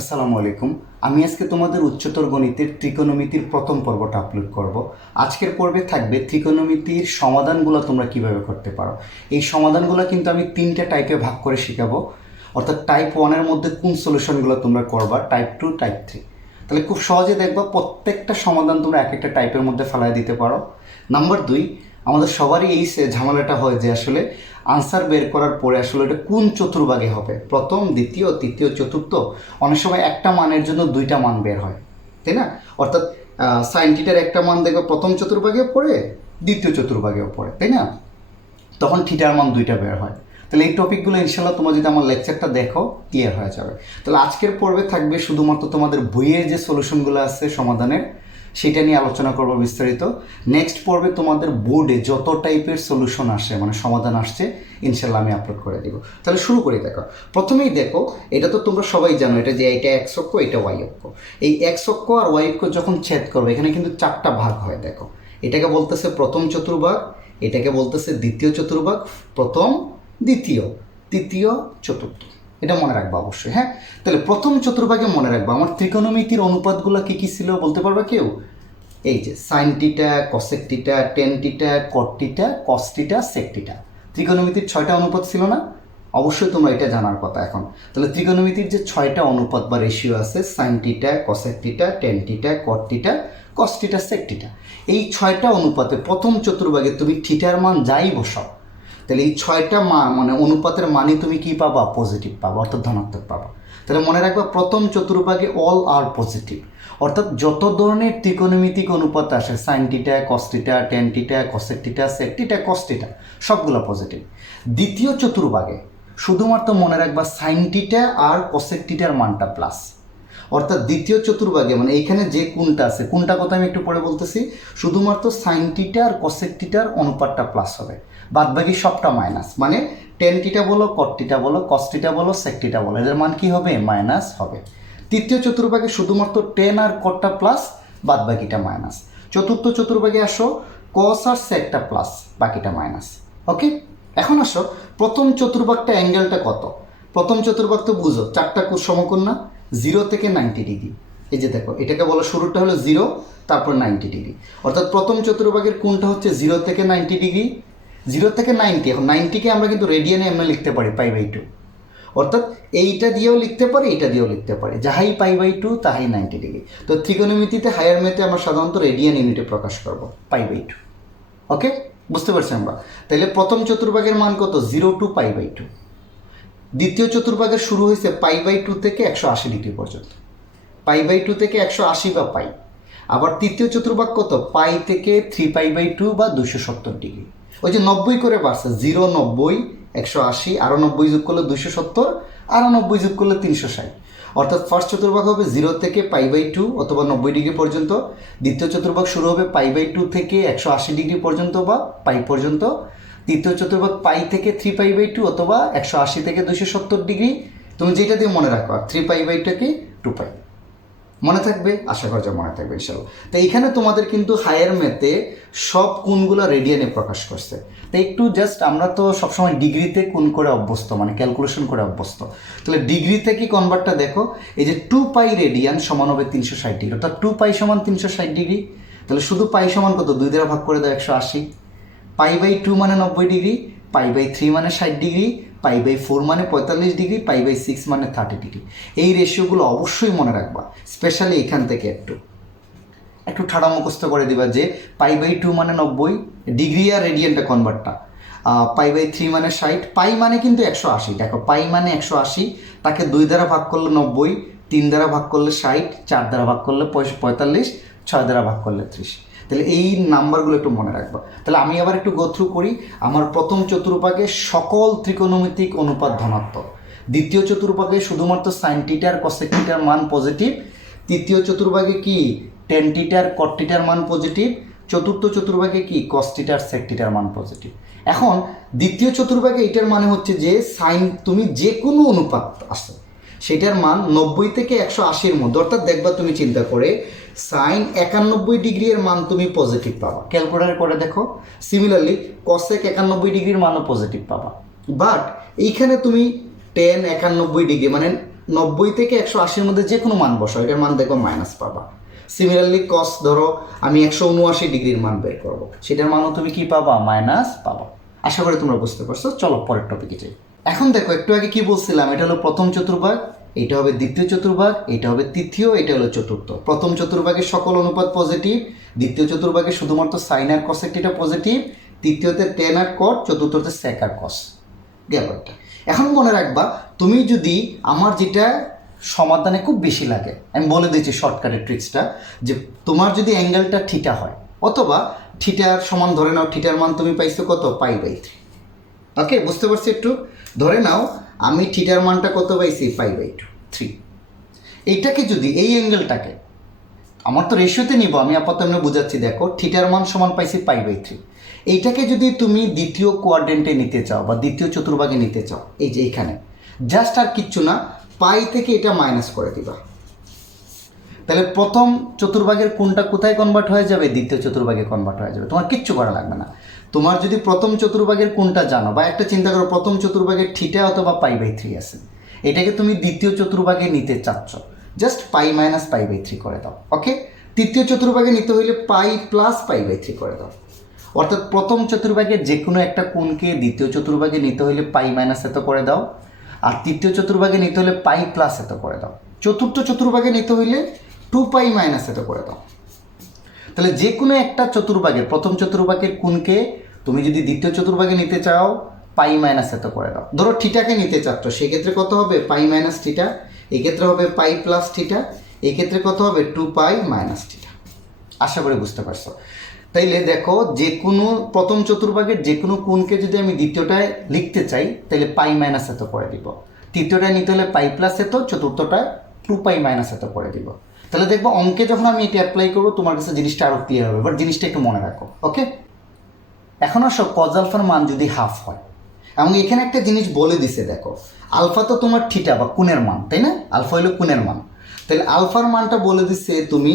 আসসালামু আলাইকুম। আমি আজকে তোমাদের উচ্চতর গণিতের ত্রিকোণমিতির প্রথম পর্বটা আপলোড করব। আজকের পর্বে থাকবে ত্রিকোণমিতির সমাধানগুলো তোমরা কিভাবে করতে পারো। এই সমাধানগুলো কিন্তু আমি তিনটা টাইপে ভাগ করে শেখাবো। অর্থাৎ টাইপ 1-এর মধ্যে কোন সলিউশনগুলো তোমরা করবা, টাইপ 2, টাইপ 3। তাহলে খুব সহজে দেখবা প্রত্যেকটা সমাধান তোমরা এক একটা টাইপের মধ্যে ফেলাই দিতে পারো। নাম্বার 2, আমাদের সবারই এই ঝামেলাটা হয় যে আসলে আনসার বের করার পরে আসলে এটা কোন চতুর্ভাগে হবে, প্রথম, দ্বিতীয়, তৃতীয়, চতুর্থ। অনেক সময় একটা মানের জন্য দুইটা মান বের হয়, তাই না? অর্থাৎ সাইন থিটার একটা মান দেখবে প্রথম চতুর্ভাগেও পড়ে, দ্বিতীয় চতুর্ভাগেও পড়ে, তাই না? তখন থিটার মান দুইটা বের হয়। তাহলে এই টপিকগুলো ইনশাল্লাহ তোমরা যদি আমার লেকচারটা দেখো ক্লিয়ার হয়ে যাবে। তাহলে আজকের পর্বে থাকবে শুধুমাত্র তোমাদের বইয়ের যে সলিউশনগুলো আছে সমাধানের, সেটা নিয়ে আলোচনা করবো বিস্তারিত। নেক্সট পর্বে তোমাদের বোর্ডে যত টাইপের সলিউশন আসে, মানে সমাধান আসছে, ইনশাল্লাহ আমি আপলোড করে দিব। তাহলে শুরু করি। দেখো, প্রথমেই দেখো, এটা তো তোমরা সবাই জানো, এটা যে এটা এক্স অক্ষ, এটা ওয়াই অক্ষ। এই এক্স অক্ষ আর ওয়াই অক্ষ যখন ছেদ করবে, এখানে কিন্তু চারটা ভাগ হয়। দেখো, এটাকে বলতেছে প্রথম চতুর্ভাগ, এটাকে বলতেছে দ্বিতীয় চতুর্ভাগ, প্রথম, দ্বিতীয়, তৃতীয়, চতুর্থ। এটা মনে রাখবা অবশ্যই। হ্যাঁ, তাহলে প্রথম চতুর্ভাগে মনে রাখবা আমার ত্রিকোণমিতির অনুপাতগুলো কী কী ছিল বলতে পারবা কেউ? এই যে সাইন টিটা, কসেক টিটা, টেন টিটা, কট টিটা, কস টিটা, সেক টিটা। ত্রিকোণমিতির 6টা অনুপাত ছিল না? অবশ্যই তোমরা এটা জানার কথা এখন। তাহলে ত্রিকোণমিতির যে 6টা অনুপাত বা রেশিও আছে, সাইন টিটা, কসেক টিটা, টেন টিটা, কট টিটা, কস টিটা, সেক টিটা, এই 6টা অনুপাতে প্রথম চতুর্ভাগে তুমি থিটার মান যাই বসাও, তাহলে এই 6টা মান মানে অনুপাতের মানে তুমি কি পাবা? পজিটিভ পাবা, অর্থাৎ ধনাত্মক পাবা। তাহলে মনে রাখবা প্রথম চতুর্ভাগে অল আর পজিটিভ। অর্থাৎ যত ধরনের ত্রিকোণমিতিক অনুপাত আসে, সাইন টিটা, কস টিটা, টেন টিটা, কসেক টিটা, সেক টিটা, কস টিটা, সবগুলো পজিটিভ। দ্বিতীয় চতুর্ভাগে শুধুমাত্র মনে রাখবা সাইন টিটা আর কসেক টিটার মানটা প্লাস। অর্থাৎ দ্বিতীয় চতুর্ভাগে মানে এইখানে যে কোনটা আছে, কোনটা কথা আমি একটু পরে বলতেছি, শুধুমাত্র সাইন টিটা আর কসেক টিটার অনুপাতটা প্লাস হবে, বাদবাকি সবটা মাইনাস। মানে টেন টিটা বলো, কট টিটা বলো, কস টিটা বলো, সেক টিটা বলো, এদের মান কি হবে? মাইনাস হবে। তৃতীয় চতুর্ভাগে শুধুমাত্র টেন আর কটটা প্লাস, বাদবাকিটা মাইনাস। চতুর্থ চতুর্ভাগে আসো, কস আর সেকটা প্লাস, বাকিটা মাইনাস। ওকে, এখন আসো প্রথম চতুর্ভাগটা অ্যাঙ্গেলটা কত? প্রথম চতুর্ভাগ তো বুঝো, চারটা সমকোণ না, 0 থেকে 90 ডিগ্রি। এই যে দেখো, এটাকে বলো শুরুটা হলো 0, তারপর 90 ডিগ্রি। অর্থাৎ প্রথম চতুর্ভাগের কোণটা হচ্ছে 0 থেকে 90 ডিগ্রি। 0 থেকে 90, এখন 90কে আমরা কিন্তু রেডিয়ানে এমনি লিখতে পারি π/2। অর্থাৎ এইটা দিয়েও লিখতে পারি, এটা দিয়েও লিখতে পারি, যাহাই π/2 তাহাই 90 ডিগ্রি। তো ত্রিকোণমিতিতে হায়ার ম্যাথে আমরা সাধারণত রেডিয়ান ইউনিটে প্রকাশ করব, π/2। ওকে, বুঝতে পারছি আমরা? তাহলে প্রথম চতুর্ভাগের মান কত? 0 to π/2। দ্বিতীয় চতুর্ভাগের শুরু হয়েছে π/2 থেকে 180 ডিগ্রি পর্যন্ত, π/2 থেকে 180 বা পাই। আবার তৃতীয় চতুর্ভাগ কত? পাই থেকে 3π/2 বা 270 ডিগ্রি। ওই যে 90 করে বাড়ছে, 0, 90, 180, আরও 90 যোগ করলে 270, আরও 90 যোগ করলে 360। অর্থাৎ ফার্স্ট চতুর্ভাগ হবে 0 থেকে π/2 অথবা 90 ডিগ্রি পর্যন্ত। দ্বিতীয় চতুর্ভাগ শুরু হবে π/2 থেকে 180 ডিগ্রি পর্যন্ত বা পাই পর্যন্ত। তৃতীয় চতুর্ভাগ পাই থেকে 3π/2 অথবা 180 থেকে 270 ডিগ্রি। তুমি যেটা দিয়ে মনে রাখো, 3π/2 কি 2π। মনে থাকবে? আশা করা যায় মনে থাকবে ইনশাল্লাহ। তো এইখানে তোমাদের কিন্তু হায়ার ম্যাথে সব কোণগুলো রেডিয়ানে প্রকাশ করছে। তো একটু জাস্ট, আমরা তো সবসময় ডিগ্রিতে কোণ করে অভ্যস্ত, মানে ক্যালকুলেশন করে অভ্যস্ত। তাহলে ডিগ্রিতে কি কনভার্টটা দেখো, এই যে 2π রেডিয়ান সমান হবে 360 ডিগ্রি, অর্থাৎ 2π সমান 360 ডিগ্রি। তাহলে শুধু পাই সমান কত? 2 দ্বারা ভাগ করে দাও, 180। π/2 মানে 90 ডিগ্রি, π/3 মানে 60 ডিগ্রি, π/4 মানে 45 ডিগ্রি, π/6 মানে 30 ডিগ্রি। এই রেশিওগুলো অবশ্যই মনে রাখবা, স্পেশালি এখান থেকে একটু একটু ঠাড়া মুখস্থ করে দিবা যে π/2 মানে 90 ডিগ্রি আর রেডিয়ানটা কনভার্টটা, π/3 মানে 60, পাই মানে কিন্তু 180। দেখো, পাই মানে 180, তাকে 2 দ্বারা ভাগ করলে 90, 3 দ্বারা ভাগ করলে 60, 4 দ্বারা ভাগ করলে 45, 6 দ্বারা ভাগ করলে 30। তাহলে এই নাম্বারগুলো একটু মনে রাখবা। তাহলে আমি আবার একটু গো থ্রু করি। আমার প্রথম চতুর্ভাগে সকল ত্রিকোণমিতিক অনুপাত ধনাত্মক। দ্বিতীয় চতুর্ভাগে শুধুমাত্র সাইন টিটার কসেক টিটার মান পজিটিভ। তৃতীয় চতুর্ভাগে কি? টেন টিটার কট টিটার মান পজিটিভ। চতুর্থ চতুর্ভাগে কি? কস টিটার সেক টিটার মান পজিটিভ। এখন দ্বিতীয় চতুর্ভাগে এটার মানে হচ্ছে যে সাইন, তুমি যে কোনো অনুপাত আসে সেটার মান 90 থেকে 180-র মধ্যে। অর্থাৎ দেখবা, তুমি চিন্তা করে সাইন 91 ডিগ্রির মান তুমি পজিটিভ পাবা, ক্যালকুলেটর করে দেখো। সিমিলারলি কসেক 91 ডিগ্রির মানও পজিটিভ পাবা। বাট এইখানে তুমি টেন 91 ডিগ্রি মানে 90 থেকে 180-র মধ্যে যে কোনো মান বসো, এটার মান দেখো মাইনাস পাবা। সিমিলারলি কস ধরো আমি 179 ডিগ্রির মান বের করব, সেটার মানও তুমি কি পাবা? মাইনাস পাবা। আশা করি তোমরা বুঝতে পারছো। চলো পরের টপিকে যাই। এখন দেখো একটু আগে কি বলছিলাম, এটা হলো প্রথম চতুর্ভাগ, এটা হবে দ্বিতীয় চতুর্ভাগ, এটা হবে তৃতীয়, এটা হলো চতুর্থ। প্রথম চতুর্ভাগের সকল অনুপাত পজিটিভ, দ্বিতীয় চতুর্ভাগে শুধুমাত্র সাইন আর কসেক এটা পজিটিভ, তৃতীয়তে টেন আর কট, চতুর্থতে সেক আর কস। গেল একটা। এখন মনে রাখবা, তুমি যদি আমার যেটা সমাধানে খুব বেশি লাগে, আমি বলে দিচ্ছি শর্টকাটের ট্রিক্সটা, যে তোমার যদি অ্যাঙ্গেলটা থিটা হয়, অথবা থিটার সমান ধরে নাও, থিটার মান তুমি পাইছো কত? π/3। ওকে, বুঝতে পারছি একটু? ধরে নাও আমি থিটার মানটা কত পাইছি? π/3। এইটাকে যদি এই অ্যাঙ্গেলটাকে আমার তো রেশিওতে নিব, আমি আপাতত এমনি বুঝাচ্ছি। দেখো থিটার মান সমান পাইছি π/3। এইটাকে যদি তুমি দ্বিতীয় কোয়াড্রেন্টে নিতে চাও বা দ্বিতীয় চতুর্ভাগে নিতে চাও, এই যে এইখানে জাস্ট আর কিচ্ছু না, পাই থেকে এটা মাইনাস করে দিবা। তাহলে প্রথম চতুর্ভাগের কোনটা কোথায় কনভার্ট হয়ে যাবে? দ্বিতীয় চতুর্ভাগে কনভার্ট হয়ে যাবে। তোমার কিচ্ছু করা লাগবে না। তোমার যদি প্রথম চতুর্ভাগের কোনটা জানো, বা একটা চিন্তা করো প্রথম চতুর্ভাগের থিটা অথবা π/3 আছে, এটাকে তুমি দ্বিতীয় চতুর্ভাগে নিতে চাচ্ছ, জাস্ট পাই মাইনাস π/3 করে দাও। ওকে, তৃতীয় চতুর্ভাগে নিতে হইলে পাই প্লাস π/3 করে দাও। অর্থাৎ প্রথম চতুর্ভাগের যে কোনো একটা কোণকে দ্বিতীয় চতুর্ভাগে নিতে হইলে পাই মাইনাস এত করে দাও, আর তৃতীয় চতুর্ভাগে নিতে হলে পাই প্লাস এত করে দাও। চতুর্থ চতুর্ভাগে নিতে হইলে 2π মাইনাস এত করে দাও। তাহলে যে কোনো একটা চতুর্ভাগের প্রথম চতুর্ভাগের কোণকে তুমি যদি দ্বিতীয় চতুর্ভাগে নিতে চাও, পাই মাইনাস এত করে দাও। ধরো থিটাকে নিতে চাচ্ছ, সেক্ষেত্রে কত হবে? পাই মাইনাস থিটা। এক্ষেত্রে হবে পাই প্লাস থিটা। এক্ষেত্রে কত হবে? 2π মাইনাস থিটা। আশা করি বুঝতে পারছো। তাইলে দেখো, যে কোনো প্রথম চতুর্ভাগের যে কোনো কোণকে যদি আমি দ্বিতীয়টায় লিখতে চাই, তাহলে পাই মাইনাস এত করে দিব। তৃতীয়টায় নিতে হলে পাই প্লাস এত, চতুর্থটায় 2π মাইনাস এত করে দিব। তাহলে দেখবো অঙ্কে যখন আমি এটা অ্যাপ্লাই করবো, তোমার কাছে জিনিসটা আরও ক্লিয়ার হবে। বাট জিনিসটা একটু মনে রাখো। ওকে, এখন আসো কজ আলফার মান যদি হাফ হয়, এবং এখানে একটা জিনিস বলে দিছে, দেখো আলফা তো তোমার থিটা বা কোণের মান, তাই না? আলফা হলো কোণের মান। তাহলে আলফার মানটা বলে দিচ্ছে তুমি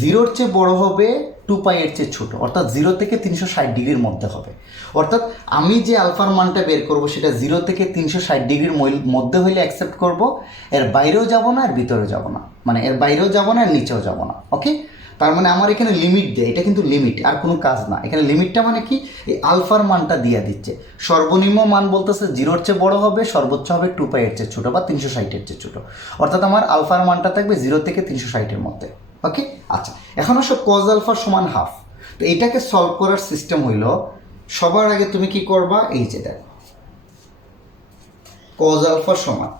0-র চেয়ে বড় হবে, 2π এর চেয়ে ছোটো, অর্থাৎ 0 থেকে 360 ডিগ্রির মধ্যে হবে। অর্থাৎ আমি যে আলফার মানটা বের করব, সেটা 0 থেকে 360 ডিগ্রির মধ্যে হইলে অ্যাকসেপ্ট করব, এর বাইরেও যাব না, এর ভিতরেও যাব না, মানে এর বাইরেও যাব না, এর নিচেও যাব না। ওকে, তার মানে আমার এখানে লিমিট দেয়, এটা কিন্তু লিমিট, আর কোনো কাজ না। এখানে লিমিটটা মানে কি? এই আলফার মানটা দিয়ে দিচ্ছে। সর্বনিম্ন মান বলতেছে 0-র চেয়ে বড় হবে, সর্বোচ্চ হবে 2π এর চেয়ে ছোটো বা 360-এর চেয়ে ছোটো। অর্থাৎ আমার আলফার মানটা থাকবে 0 থেকে 360-এর মধ্যে। ওকে, আচ্ছা, এখন আসো কজ আলফা সমান হাফ। তো এটাকে সলভ করার সিস্টেম হইল, সবার আগে তুমি কি করবা? এই যে দেখো, কজ আলফা সমান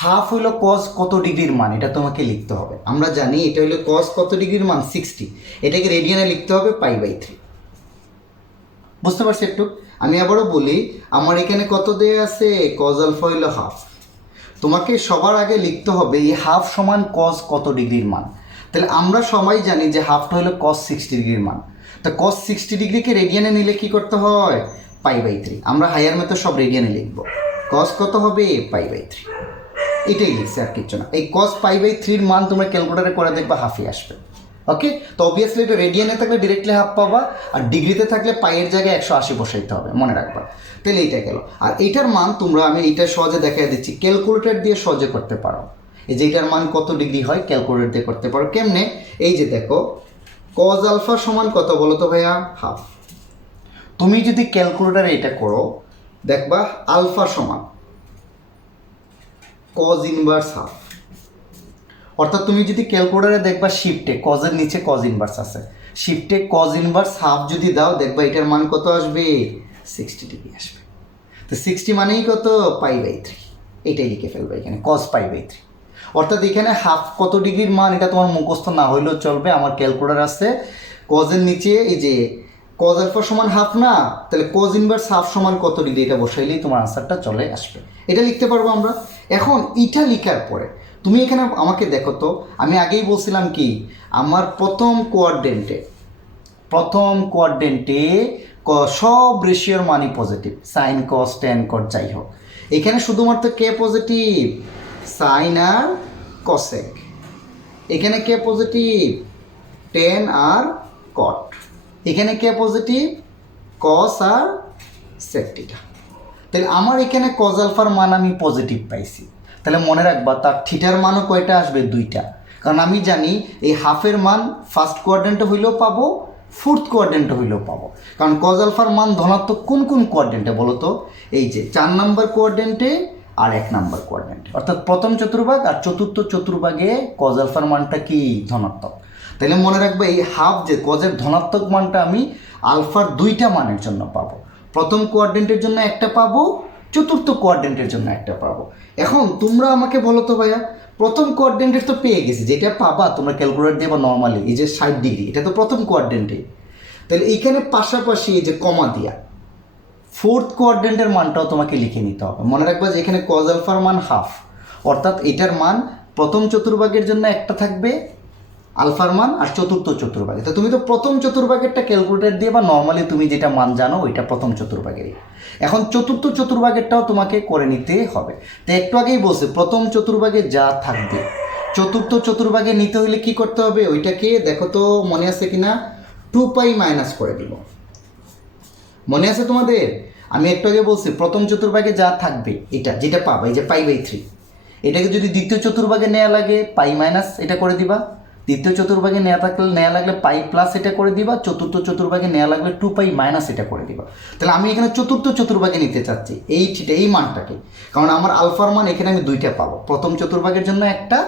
হাফ হইল কজ কত ডিগ্রির মান, এটা তোমাকে লিখতে হবে। আমরা জানি এটা হইলো কজ কত ডিগ্রির মান? 60। এটাকে রেডিয়ানে লিখতে হবে π/3। বুঝতে পারছি একটু? আমি আবারও বলি, আমার এখানে কত দেয়া আছে? কজ আলফা হইল হাফ। তোমাকে সবার আগে লিখতে হবে এই হাফ সমান কজ কত ডিগ্রির মান। তাহলে আমরা সবাই জানি যে হাফটা হলো কজ 60 ডিগ্রির মান। তো কজ 60 ডিগ্রিকে রেডিয়ানে নিলে কি করতে হয়? π/3। আমরা হায়ার মেথড সব রেডিয়ানে লিখব। কজ কত হবে? π/3। এটাই লিখছে, আর কিছু না। এই কজ π/3-র মান তোমরা ক্যালকুলেটারে করে দেখবা হাফই আসবে। ওকে, তো অবভিয়াসলি এটা রেডিয়ানে থাকলে ডিরেক্টলি হাফ পাবা, আর ডিগ্রিতে থাকলে পাইয়ের জায়গায় 180 বসাইতে হবে, মনে রাখবা। তাহলে এইটা গেল। আর এইটার মান তোমরা, আমি এইটা সহজে দেখাই দিচ্ছি, ক্যালকুলেটর দিয়ে সহজে করতে পারো। এই যে এইটার মান কত ডিগ্রি হয় ক্যালকুলেটর দিয়ে করতে পারো। কেমনে? এই যে দেখো, কজ আলফা সমান কত বলো তো ভাইয়া? হাফ। তুমি যদি ক্যালকুলেটরে এটা করো, দেখবা আলফা সমান কজ ইনভার্স হাফ। অর্থাৎ তুমি যদি ক্যালকুলেটরে দেখবা শিফটে কজের নিচে কজ ইনভার্স আছে, শিফটে কজ ইনভার্স হাফ যদি দাও, দেখবা এটার মান কত আসবে? 60 ডিগ্রি আসবে। তো 60 মানেই কত? π/3। এটাই লিখে ফেলবে এখানে, কজ π/3। অর্থাৎ এখানে হাফ কত ডিগ্রির মান, এটা তোমার মুখস্থ না হইলেও চলবে। আমার ক্যালকুলেটর আছে, কজের নিচে এই যে কজ আলফা সমান হাফ না, তাহলে কজ ইনভার্স হাফ সমান কত ডিগ্রি, এটা বসাইলেই তোমার আনসারটা চলে আসবে। এটা লিখতে পারবো আমরা। এখন এটা লিখার পরে তুমি এখানে আমাকে দেখো তো, আমি আগেই বলছিলাম কি, আমার প্রথম কোয়াড্রেন্টে সব রেশিওর মানই positive, sine cos tan cot যাই হোক। এখানে শুধুমাত্র কে পজিটিভ? সাইন আর কসেক। এখানে কে পজিটিভ? ট্যান আর কট। এখানে কে পজিটিভ? কস আর সেক থিটা। তাহলে আমার এখানে কজ আলফার মান আমি পজিটিভ পাইছি। তাহলে মনে রাখবা তার থিটার মানও কয়টা আসবে? 2টা। কারণ আমি জানি এই হাফের মান ফার্স্ট কোয়াড্রেন্টে হইলেও পাবো, ফোর্থ কোয়াড্রেন্টে হইলেও পাবো। কারণ কজ আলফার মান ধনাত্মক কোন কোন কোয়াড্রেন্টে বলো তো? এই যে 4 নম্বর কোয়াড্রেন্টে আর 1 নম্বর কোয়াড্রেন্টে, অর্থাৎ প্রথম চতুর্ভাগ আর চতুর্থ চতুর্ভাগে কজ আলফার মানটা কি? ধনাত্মক। তাহলে মনে রাখবে এই হাফ যে কজের ধনাত্মক মানটা আমি আলফার 2টা মানের জন্য পাবো। প্রথম কোয়াড্রেন্টের জন্য একটা পাবো, চতুর্থ কোয়াড্রেন্টের জন্য একটা পাবো। এখন তোমরা আমাকে বলো তো ভাইয়া, প্রথম কোয়াড্রেন্টের তো পেয়ে গেছি, যেটা পাবা তোমরা ক্যালকুলেটর দিয়ে বা নর্মালি, এই যে 60 ডিগ্রি, এটা তো প্রথম কোয়াড্রেন্টে। তাহলে এইখানে পাশাপাশি এই যে কমা দিয়া ফোর্থ কোয়াড্রেন্টের মানটাও তোমাকে লিখে নিতে হবে। মনে রাখবা যে এখানে কজ আলফার মান হাফ, অর্থাৎ এটার মান প্রথম চতুর্ভাগের জন্য একটা থাকবে আলফার মান, আর চতুর্থ চতুর্ভাগে। তো তুমি তো প্রথম চতুর্ভাগেরটা ক্যালকুলেটর দিয়ে বা নর্মালি তুমি যেটা মান জানো ওইটা প্রথম চতুর্ভাগেরই। এখন চতুর্থ চতুর্ভাগেরটাও তোমাকে করে নিতে হবে। তো একটু আগেই বলছে প্রথম চতুর্ভাগে যা থাকবে চতুর্থ চতুর্ভাগে নিতে হলে কি করতে হবে? ওইটাকে দেখো তো মনে আছে কিনা, 2π মাইনাস করে দিব। মনে আছে তোমাদের? আমি একটু আগে বলছি প্রথম চতুর্ভাগে যা থাকবে এটা যেটা পাবা, এই যে π/3, এটাকে যদি দ্বিতীয় চতুর্ভাগে নেওয়া লাগে পাই মাইনাস এটা করে দিবা, দ্বিতীয় চতুর্ভাগে নেওয়া লাগলে পাই প্লাস এটা করে দিবা, চতুর্থ চতুর্ভাগে নেওয়া লাগলে 2π মাইনাস এটা করে দিবা। তাহলে আমি এখানে চতুর্থ চতুর্ভাগে নিতে চাচ্ছি এই মানটাকে, কারণ আমার আলফার মান এখানে আমি 2টা পাবো, প্রথম চতুর্ভাগের জন্য একটা,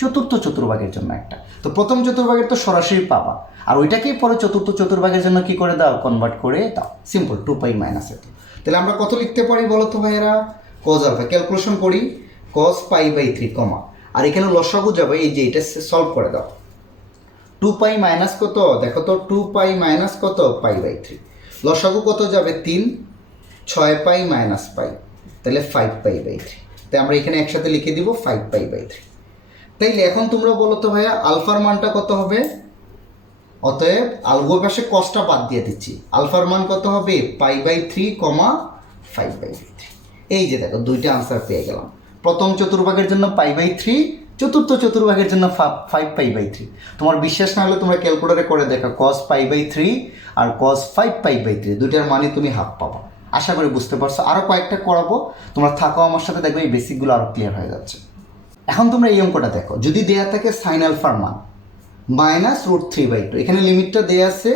চতুর্থ চতুর্ভাগের জন্য একটা। তো প্রথম চতুর্ভাগের তো সরাসরি পাবা, আর ওইটাকেই পরে চতুর্থ চতুর্ভাগের জন্য কি করে দাও? কনভার্ট করে দাও, সিম্পল 2π মাইনাস এত। তাহলে আমরা কত লিখতে পারি বলো তো ভাইয়েরা? কজ আলফা ক্যালকুলেশন করি, cos π/3 কমা, আর এখানে লসাগু যাবে, এই যে এটা সলভ করে দাও। 2π মাইনাস কত? দেখো তো 2π মাইনাস কত? π/3। লসাগু কত যাবে? 3, 6π মাইনাস π, তাহলে 5π/3। তাই আমরা এখানে একসাথে লিখে দিব 5π/3। তাইলে এখন তোমরা বলো তো ভাইয়া আলফার মানটা কত হবে? অতএব আলগো পাশে কসটা বাদ দিয়ে দিচ্ছি, আলফার মান কত হবে? π/3, 5/3। এই যে দেখো 2টা আনসার পেয়ে গেলাম। প্রথম চতুর্ভাগের জন্য π/3, চতুর্থ চতুর্ভাগের জন্য 5π/3। তোমার বিশ্বাস না হলে তোমরা ক্যালকুলেটরে করে দেখো, cos π/3 আর cos 5π/3 দুইটার মানে তুমি হাফ পাবা। আশা করি বুঝতে পারছো। আরও কয়েকটা করাবো, তোমরা থাকো আমার সাথে, দেখবে এই বেসিকগুলো আরও ক্লিয়ার হয়ে যাচ্ছে। এখন তোমরা এই অঙ্কটা দেখো, যদি দেয়া থাকে সাইন আলফার মান -√3/2, এখানে লিমিটটা দেয়া আছে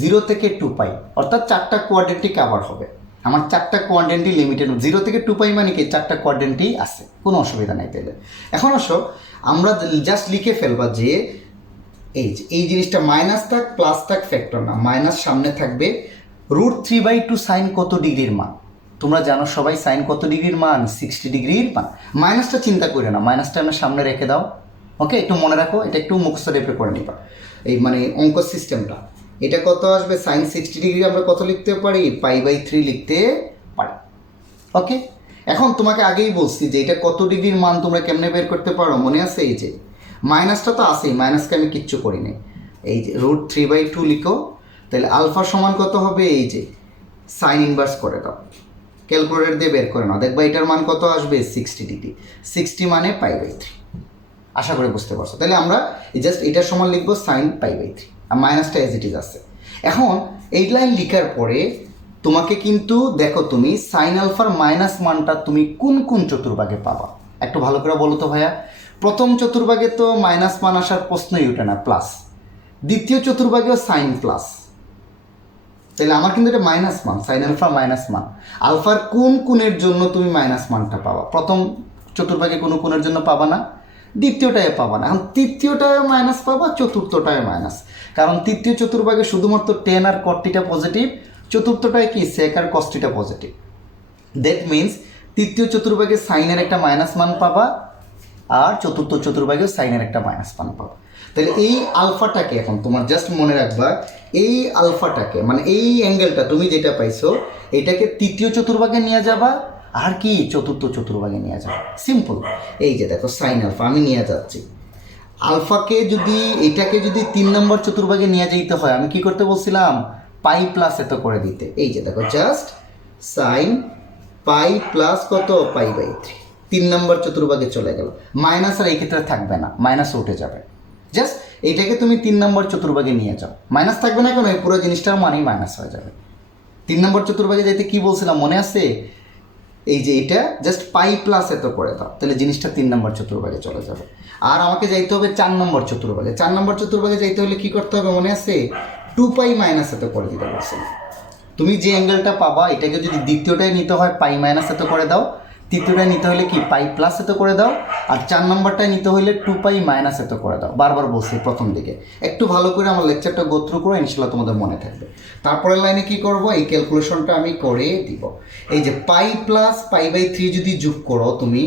0 থেকে 2π, অর্থাৎ 4টা কোয়াড্রেন্টই কভার হবে। আমার 4টা কোয়াড্রেন্টই লিমিটেড, 0 থেকে 2π মানে কি 4টা কোয়াড্রেন্টই আছে, কোনো অসুবিধা নাই। তাহলে এখন আসো আমরা জাস্ট লিখে ফেলবা যে এই জিনিসটা মাইনাস থাক প্লাস থাক ফ্যাক্টর না, মাইনাস সামনে থাকবে, √3/2 সাইন কত ডিগ্রির মান? তোমরা জানো সবাই সাইন কত ডিগ্রির মান? 60 ডিগ্রির মান। মাইনাসটা চিন্তা করে না, মাইনাসটা আমরা সামনে রেখে দাও। ওকে, একটু মনে রাখো, এটা একটু মুখস্থ টাইপের করে নিবা এই মানে অঙ্ক সিস্টেমটা। এটা কত আসবে? সাইন 60 ডিগ্রি আমরা কত লিখতে পারি? π/3 লিখতে পারি। ওকে, এখন তোমাকে আগেই বলছি যে এটা কত ডিগ্রির মান তোমরা কেমনে বের করতে পারো, মনে আছে? এই যে মাইনাসটা তো আছেই, মাইনাসকে আমি কিচ্ছু করিনি। এই যে √3/2 লিখো, তাহলে আলফা সমান কত হবে? এই যে সাইন ইনভার্স করে দাও, ক্যালকুলেটর দিয়ে বের করে নাও, দেখবা এটার মান কত আসবে? 60 ডিগ্রি। 60 মানে π/3। আশা করে বুঝতে পারছো। তাহলে আমরা জাস্ট এটার সমান লিখবো সাইন π/3, আর মাইনাসটা এজ ইট ইজ আছে। এখন এই লাইন লিখার পরে তোমাকে কিন্তু দেখো, তুমি সাইন আলফার মাইনাস মানটা তুমি কোন কোন চতুর্ভাগে পাবা একটু ভালো করে বলো তো ভাইয়া। প্রথম চতুর্ভাগে তো মাইনাস মান আসার প্রশ্নই ওঠে না, প্লাস। দ্বিতীয় চতুর্ভাগেও সাইন প্লাস, তাহলে আমার কিন্তু এটা মাইনাস মান, সাইন আলফা মাইনাস মান। আলফার কোন কোণের জন্য তুমি মাইনাস মানটা পাবা? প্রথম চতুর্ভাগে কোনো কোণের জন্য পাবা না, দ্বিতীয়টায় পাবা না। এখন তৃতীয়টায় মাইনাস পাবা, চতুর্থটায় মাইনাস, কারণ তৃতীয় চতুর্ভাগে শুধুমাত্র টেন আর কটটিটা পজিটিভ, চতুর্থটায় কি সেক আর কস্টিটা পজিটিভ। দ্যাট মিনস তৃতীয় চতুর্ভাগে সাইনের একটা মাইনাস মান পাবা, আর চতুর্থ চতুর্ভাগে সাইনের একটা মাইনাস মান পাবা। তাহলে এই আলফাটাকে এখন তোমার জাস্ট মনে রাখবা, এই আলফাটাকে মানে এই অ্যাঙ্গেলটা তুমি যেটা পাইছো এটাকে তৃতীয় চতুর্ভাগে নিয়ে যাবা, আর কি চতুর্থ চতুর্ভাগে নিয়ে যাবা। সিম্পল। এই যে দেখো সাইন আলফা আমি নিয়ে যাচ্ছি, আলফাকে যদি এটাকে যদি 3 নম্বর চতুর্ভাগে নিয়ে যেতে হয় আমি কি করতে বলছিলাম? পাই প্লাস এত করে দিতে। এই যে দেখো জাস্ট সাইন পাই প্লাস কত? π/3, 3 নম্বর চতুর্ভাগে চলে গেল। মাইনাস আর এই ক্ষেত্রে থাকবে না, মাইনাস উঠে যাবে। জাস্ট এইটাকে তুমি 3 নম্বর চতুর্ভাগে নিয়ে যাও, মাইনাস থাকবে না, কেন এই পুরো জিনিসটার মানেই মাইনাস হয়ে যাবে। 3 নম্বর চতুর্ভাগে যেতে কি বলছিলাম মনে আছে? এই যে এটা জাস্ট পাই প্লাস এত করে দাও, তাহলে জিনিসটা 3 নম্বর চতুর্ভাগে চলে যাবে। আর আমাকে যাইতে হবে 4 নম্বর চতুর্ভাগে। 4 নম্বর চতুর্ভাগে যাইতে হলে কি করতে হবে মনে আছে? 2 পাই মাইনাস এত করে দিতে বলছে। তুমি যে অ্যাঙ্গেলটা পাবা এটাকে যদি দ্বিতীয়টায় নিতে হয় পাই মাইনাস এত করে দাও, তৃতীয়টায় নিতে হলে কি পাই প্লাস এত করে দাও, আর 4 নম্বরটায় নিতে হলে 2 পাই মাইনাস এত করে দাও। বারবার বলছি প্রথম দিকে, একটু ভালো করে আমার লেকচারটা গো থ্রু করো, ইনশাল্লাহ তোমাদের মনে থাকবে। তারপরের লাইনে কি করব, এই ক্যালকুলেশনটা আমি করে দিব। এই যে পাই প্লাস পাই/3 যদি যোগ করো তুমি,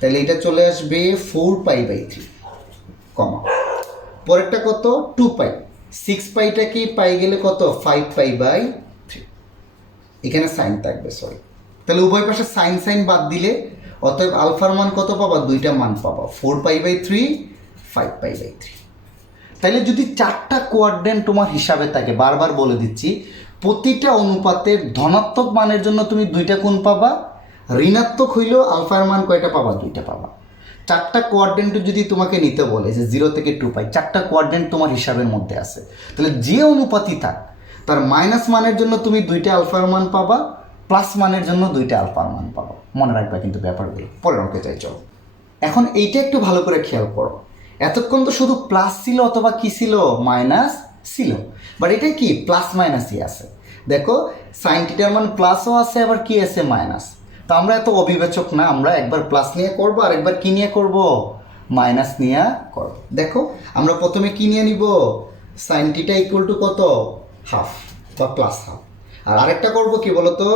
তাহলে এটা চলে আসবে 4 পাই/3 কমা পরেরটা কত 2 পাই, 6 পাইটা কি পাই গেলে কত 5 পাই/3, এখানে সাইন থাকবে সরি। তাহলে উভয় পাশে সাইন সাইন বাদ দিলে অতএব আলফার মান কত পাবা, দুইটা মান পাবা 4 পাই/3 5 পাই/3। তাইলে যদি 4টা কোয়াড্রেন্ট তোমার হিসাবে থাকে, বারবার বলে দিচ্ছি, প্রতিটা অনুপাতের ধনাত্মক মানের জন্য তুমি 2টা কোণ পাবা, ঋণাত্মক হইলেও আলফার মান কয়টা পাবা, 2টা পাবা। 4টা কোয়াড্রেন্ট যদি তোমাকে নিতে বলে যে 0 থেকে 2 পাই, 4টা কোয়াড্রেন্ট তোমার হিসাবের মধ্যে আছে, তাহলে যে অনুপাতই থাক তার মাইনাস মানের জন্য তুমি 2টা আলফার মান পাবা, প্লাস মানের জন্য 2টা আলফার মান পাবা। মনে রাখবা কিন্তু ব্যাপারগুলো। পরের অঙ্কে যাই চলো। এখন এইটা একটু ভালো করে খেয়াল করো, এতক্ষণ তো শুধু প্লাস ছিল অথবা কি ছিল, মাইনাস ছিল, বাট এটা কি প্লাস মাইনাসই আছে। দেখো সাইন থিটার মান প্লাসও আছে, আবার কি আছে মাইনাস। তো আমরা এত অবিবেচক না, আমরা একবার প্লাস নিয়ে করবো আর একবার কি নিয়ে করব, মাইনাস নিয়ে করব। দেখো আমরা প্রথমে কি নিয়ে নিব, সাইন থিটা ইকুয়াল টু কত, হাফ বা প্লাস হাফ। আর আরেকটা করব কি বলতো,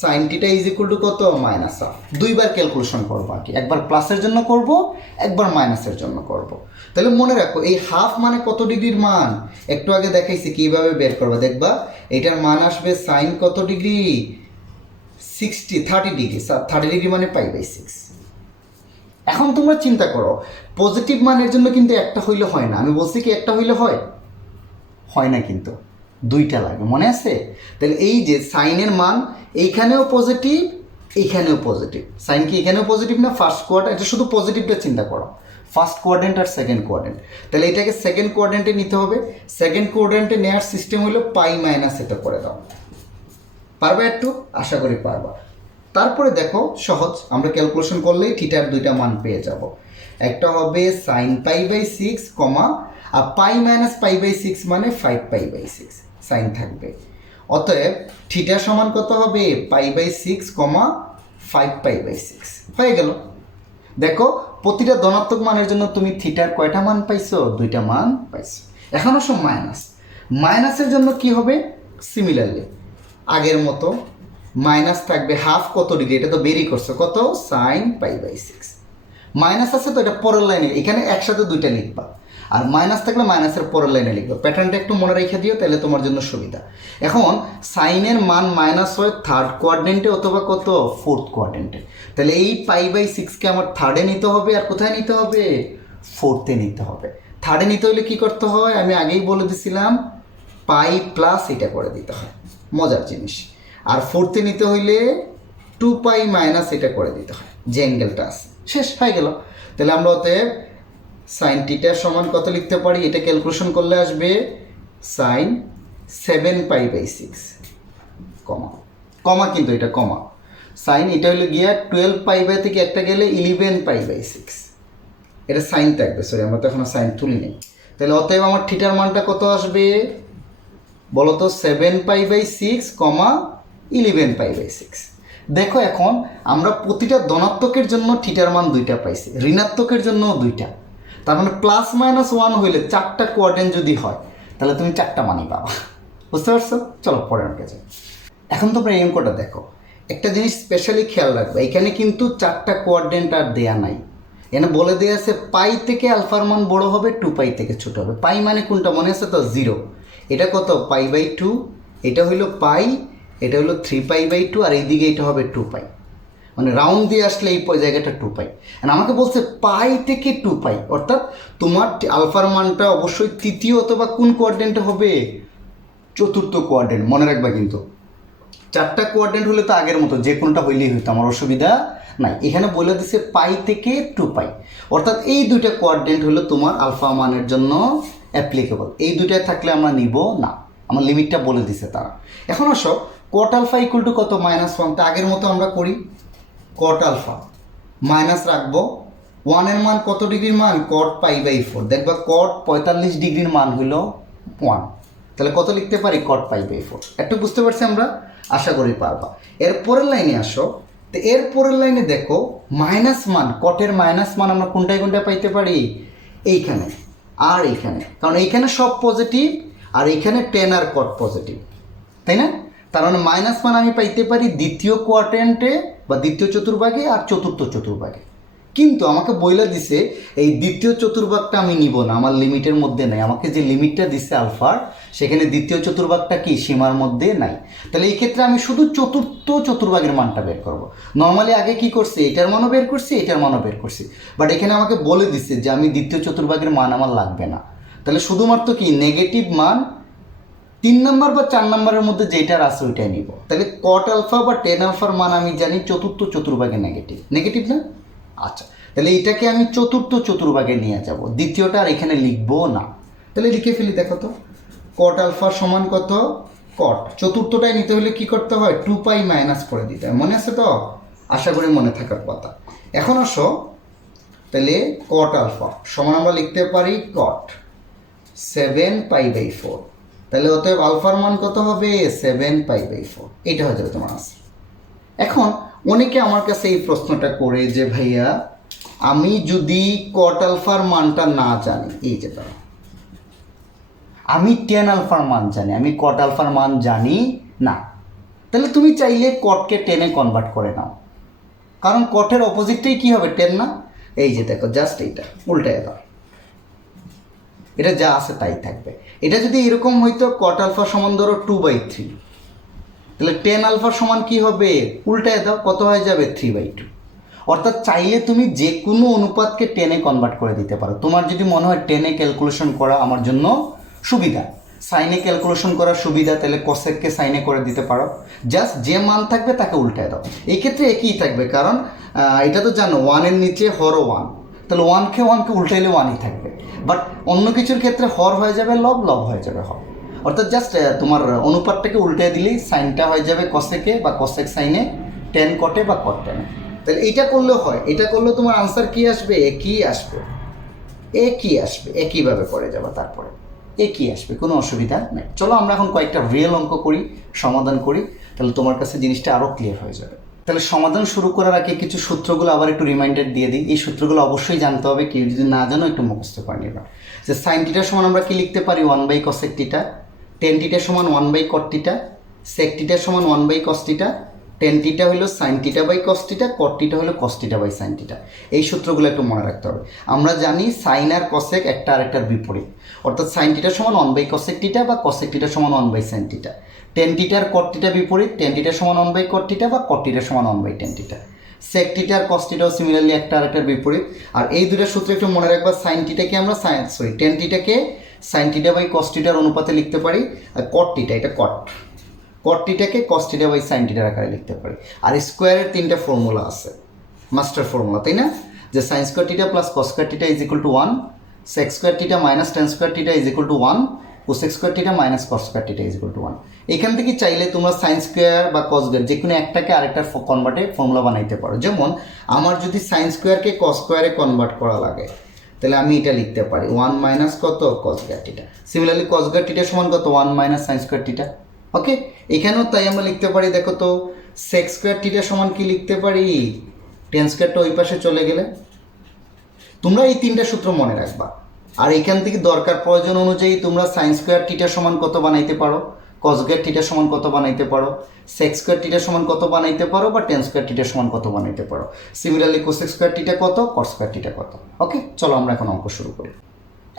sine theta is equal to কত, মাইনাস হাফ। দুইবার ক্যালকুলেশন করবো আর কি, একবার প্লাসের জন্য করব, একবার মাইনাসের জন্য করব। তাহলে মনে রাখো এই হাফ মানে কত ডিগ্রির মান, একটু আগে দেখাইছি কিভাবে বের করবে। দেখবা এটার মান আসবে সাইন কত ডিগ্রি, 30 ডিগ্রি। 30 ডিগ্রি মানে পাই/6। এখন তোমরা চিন্তা করো, পজিটিভ মানের জন্য কিন্তু একটা হইলে হয় না। আমি বলছি কি একটা হইলে হয় না, কিন্তু 2টা লাগে, মনে আছে? তাহলে এই যে সাইনের মান এইখানেও পজিটিভ, এইখানেও পজিটিভ। সাইন কি এখানেও পজিটিভ না, ফার্স্ট কোয়াড্রেন্ট, এটা শুধু পজিটিভটা চিন্তা করো, ফার্স্ট কোয়াড্রেন্ট আর সেকেন্ড কোয়াড্রেন্ট। তাহলে এটাকে সেকেন্ড কোয়াড্রেন্টে নিতে হবে। সেকেন্ড কোয়াড্রেন্টে নেওয়ার সিস্টেম হলো পাই মাইনাস এটা করে দাও। পারবে একটু, আশা করি পারবা। তারপরে দেখো সহজ, আমরা ক্যালকুলেশন করলেই থিটার 2টা মান পেয়ে যাব। একটা হবে সাইন পাই/6 কমা, আর পাই মাইনাস পাই/6 মানে 5 পাই/6 সাইন থাকবে। অতএব থিটা সমান কত হবে, পাই/6 কমা 5 পাই/6 হয়ে গেল। দেখো প্রতিটা ধনাত্মক মানের জন্য তুমি থিটার কয়টা মান পাইছো, 2টা মান পাইছো। এখন আসো মাইনাসের জন্য কি হবে, সিমিলারলি আগের মতো মাইনাস থাকবে হাফ কত ডিগ্রি, এটা তো বেরি করছো কত, সাইন পাই/6। মাইনাস আছে তো এটা পরের লাইনে, এখানে একসাথে 2টা লিখবা, আর মাইনাস থাকলে মাইনাসের পরের লাইনে লিখবা। প্যাটার্নটা একটু মনে রেখে দিও, তাহলে তোমার জন্য সুবিধা। এখন সাইনের মান মাইনাস হয় 3rd কোয়াড্রেন্টে অথবা কত, 4th কোয়াড্রেন্টে। তাহলে এই পাই/6কে আমার 3rd-এ নিতে হবে, আর কোথায় নিতে হবে, 4th-এ নিতে হবে। 3rd-এ নিতে হলে কি করতে হয়, আমি আগেই বলে দিছিলাম, পাই প্লাস এটা করে দিতে হয়, মজার জিনিস। আর 4th-এ নিতে হইলে 2 পাই মাইনাস এটা করে দিতে হয়, যে অ্যাঙ্গেলটা আছে। শেষ হয়ে গেল। তাহলে আমরা অতএব সাইন থিটার সমান কত লিখতে পারি, এটা ক্যালকুলেশন করলে আসবে সাইন 7 পাই/6 কমা কিন্তু এটা কমা, সাইন এটা হলো গিয়া 12 পাই থেকে একটা গেলে 11 পাই/6, এটা সাইন থাকবে, সরি আমরা তো এখনো সাইন তুলি নেই। তাহলে অতএব আমার থিটার মানটা কত আসবে বলো তো, 7 পাই/6 কমা 11 পাই/6। দেখো এখন আমরা প্রতিটা ধনাত্মকের জন্য থিটার মান 2টা পাইছি, ঋণাত্মকের জন্য 2টা। তার মানে প্লাস মাইনাস 1 হইলে 4টা কোয়াড্রেন্ট যদি হয়, তাহলে তুমি 4টা মানই পাবা। বুঝতে পারছো? চলো পরের অঙ্কে যাই। এখন তোমরা এই অঙ্কটা দেখো, একটা জিনিস স্পেশালি খেয়াল রাখবে, এখানে কিন্তু 4টা কোয়াড্রেন্ট আর দেয়া নাই। এখানে বলে দেওয়া আছে পাই থেকে আলফার মান বড় হবে, 2 পাই থেকে ছোট হবে। পাই মানে কোনটা মনে আছে তো, 0। এটা কত, পাই/2, এটা হইলো পাই, এটা হলো 3 পাই/2, আর এইদিকে এটা হবে 2 পাই। মানে রাউন্ড দিয়ে আসলে এই জায়গাটা 2 পাই। আর আমাকে বলছে পাই থেকে 2 পাই, অর্থাৎ তোমার আলফার মানটা অবশ্যই তৃতীয় অথবা কোন কোয়াড্রেন্টে হবে, 4th কোয়াড্রেন্ট। মনে রাখবা কিন্তু 4টা কোয়াড্রেন্ট হলে তো আগের মতো যে কোনটা হইলেই হইতো, আমার অসুবিধা নাই। এখানে বলে দিছে পাই থেকে 2 পাই, অর্থাৎ এই 2টা কোয়াড্রেন্ট হলো তোমার আলফা মানের জন্য অ্যাপ্লিকেবল। এই 2টায় থাকলে আমরা নিব না, আমার লিমিটটা বলে দিছে তারা। এখন আসো কট আলফা ইকুয়াল টু কত, -1। তা আগের মতো আমরা করি, কট আলফা মাইনাস রাখবো, ওয়ানের মান কত ডিগ্রির মান, কট π/4, দেখবা কট 45 ডিগ্রির মান হলো 1, তাহলে কত লিখতে পারি, কট π/4। একটু বুঝতে পারছি আমরা, আশা করি পারবা। এর পরের লাইনে আসো, তো এর পরের লাইনে দেখো মাইনাস মান, কটের মাইনাস মান আমরা কোনটায় কোনটায় পাইতে পারি, এইখানে আর এইখানে, কারণ এইখানে সব পজিটিভ আর এইখানে টেন আর কট পজিটিভ, তাই না? তার মানে মাইনাস মান আমি পাইতে পারি দ্বিতীয় কোয়াড্রেন্টে বা দ্বিতীয় চতুর্ভাগে আর চতুর্থ চতুর্ভাগে। কিন্তু আমাকে বইলা দিছে এই দ্বিতীয় চতুর্ভাগটা আমি নিব না, আমার লিমিটের মধ্যে নাই। আমাকে যে লিমিটটা দিছে আলফার, সেখানে দ্বিতীয় চতুর্ভাগটা কি সীমার মধ্যে নাই। তাহলে এই ক্ষেত্রে আমি শুধু চতুর্থ চতুর্ভাগের মানটা বের করব। নর্মালি আগে কি করছি, এটার মানও বের করছি, এটার মানও বের করছি, বাট এখানে আমাকে বলে দিছে যে আমি দ্বিতীয় চতুর্ভাগের মান আমার লাগবে না। তাহলে শুধুমাত্র কি নেগেটিভ মান 3 নম্বর বা 4 নম্বরের মধ্যে যেটার আছে ওইটাই নিব। তাহলে কট আলফা বা টেন আলফার মান আমি জানি চতুর্থ চতুর্ভাগে নেগেটিভ, নেগেটিভ না? আচ্ছা, তাহলে এটাকে আমি চতুর্থ চতুর্ভাগে নিয়ে যাব, দ্বিতীয়টা আর এখানে লিখবো না। তাহলে লিখে ফেলি, দেখো তো কট আলফা সমান কত, কট চতুর্থটায় নিতে হলে কি করতে হয়, 2π মাইনাস করে দিতে হয়, মনে আছে তো? আশা করি মনে থাকার কথা। এখন আসো, তাহলে কট আলফা সমান আমরা লিখতে পারি কট 7π/4, তাহলে অতএব আলফার মান কত হবে, 7π/4, এটা হয়ে যাবে তোমার আনসার। এখন অনেকে আমার কাছে এই প্রশ্নটা করে যে ভাইয়া আমি যদি কট আলফার মানটা না জানি, এই যে দাঁড়া, আমি টেন আলফার মান জানি, আমি কট আলফার মান জানি না, তাহলে তুমি চাইলে কটকে টেনে কনভার্ট করে নাও, কারণ কটের অপোজিটটাই কি হবে, টেন না? এই যে দেখো জাস্ট এইটা উল্টায় দাও, এটা যা আছে তাই থাকবে। এটা যদি এরকম হইতো কট আলফা সমান ধরো 2/3, তাহলে টেন আলফা সমান কি হবে, উল্টায় দাও, কত হয়ে যাবে, 3/2। অর্থাৎ চাইলে তুমি যে কোনো অনুপাতকে টেনে কনভার্ট করে দিতে পারো। তোমার যদি মনে হয় টেনে ক্যালকুলেশন করা আমার জন্য সুবিধা, সাইনে ক্যালকুলেশন করার সুবিধা, তাহলে কসেককে সাইনে করে দিতে পারো, জাস্ট যে মান থাকবে তাকে উল্টায় দাও। এই ক্ষেত্রে একই থাকবে, কারণ এটা তো জানো ওয়ানের নিচে হরও ওয়ান, তাহলে ওয়ানকে উল্টাইলে ওয়ানই থাকবে। বাট অন্য কিছুর ক্ষেত্রে হর হয়ে যাবে লব, লব হয়ে যাবে হর, অর্থাৎ জাস্ট তোমার অনুপাতটাকে উল্টে দিলেই সাইনটা হয়ে যাবে কসেকে বা কসেক সাইনে, টেন কটে বা কট টেনে। তাহলে এইটা করলেও হয়, এটা করলেও তোমার আনসার কি আসবে, একই আসবে, একই আসবে, একইভাবে করে যাবে, তারপরে একই আসবে, কোনো অসুবিধা নেই। চলো আমরা এখন কয়েকটা রিয়েল অঙ্ক করি, সমাধান করি, তাহলে তোমার কাছে জিনিসটা আরও ক্লিয়ার হয়ে যাবে। তাহলে সমাধান শুরু করার আগে কিছু সূত্রগুলো আবার একটু রিমাইন্ডার দিয়ে দিই। এই সূত্রগুলো অবশ্যই জানতে হবে, কেউ যদি না জানো একটু মুখস্থ করে নেবা। যে সাইন থিটা সমান আমরা কি লিখতে পারি, 1/cosec থিটা, টেন থিটা সমান 1/cot থিটা, sec থিটা সমান 1/cos থিটা, টেন থিটা হলো sine theta by cos theta, cot theta হলো cos theta by sine theta. এই সূত্রগুলো একটু মনে রাখতে হবে। আমরা জানি সাইন আর কসেক একটা আরেকটার বিপরীত, অর্থাৎ সাইন থিটা সমান 1/cosec থিটা বা কসেক থিটা সমান 1/sin থিটা। টেন থিটার কট থিটা বিপরীত, টেন থিটা সমান 1/cot থিটা বা কট থিটা সমান 1/tan থিটা। সেক থিটা আর কস থিটাও সিমিলারলি একটা আরেকটার বিপরীত। আর এই দুটো সূত্র একটু মনে রাখবা, সাইন থিটাকে আমরা টেন থিটাকে সাইন থিটা বাই কস থিটার অনুপাতে লিখতে পারি, আর কট থিটা এটা কট থিটাকে কস থিটা বাই সাইন থিটার আকারে লিখতে পারি। আর স্কোয়ারের 3টা ফর্মুলা আছে, মাস্টার ফর্মুলা, তাই না? যে sine square theta plus cos square theta is equal to 1, sec square theta minus tan square theta is equal to 1, cosec square theta minus cos square theta is equal to 1। এখান থেকে চাইলে তোমরা sine square বা cos square যে কোনো একটাকে আরেকটার কনভার্টে formula বানাইতে পারো। যেমন আমার যদি সাইন স্কোয়ারকে কস স্কোয়ারে কনভার্ট করা লাগে, তাহলে আমি এটা লিখতে পারি 1 মাইনাস কত, কস স্কোয়ার থিটা। সিমিলারলি কস স্কোয়ার থিটা সমান কত, 1 মাইনাস সাইন স্কোয়ার থিটা। ওকে, এখানেও তাই আমরা লিখতে পারি, দেখো তো সেক স্কোয়ার থিটা সমান কি লিখতে পারি, টেন স্কোয়ারটা ওই পাশে চলে গেলে। তোমরা এই 3টা সূত্র মনে রাখবা, আর এখান থেকে দরকার প্রয়োজন অনুযায়ী তোমরা সাইন স্কোয়ার থিটা সমান কত বানাইতে পারো, কস স্কোয়ার থিটা সমান কত বানাইতে পারো, সেক স্কোয়ার থিটা সমান কত বানাইতে পারো, বা টেন স্কোয়ার থিটা সমান কত বানাইতে পারো। সিমিলারলি কোসেক স্কোয়ার থিটা কত, কস স্কোয়ার থিটা কত। ওকে, চলো আমরা এখন অঙ্ক শুরু করি।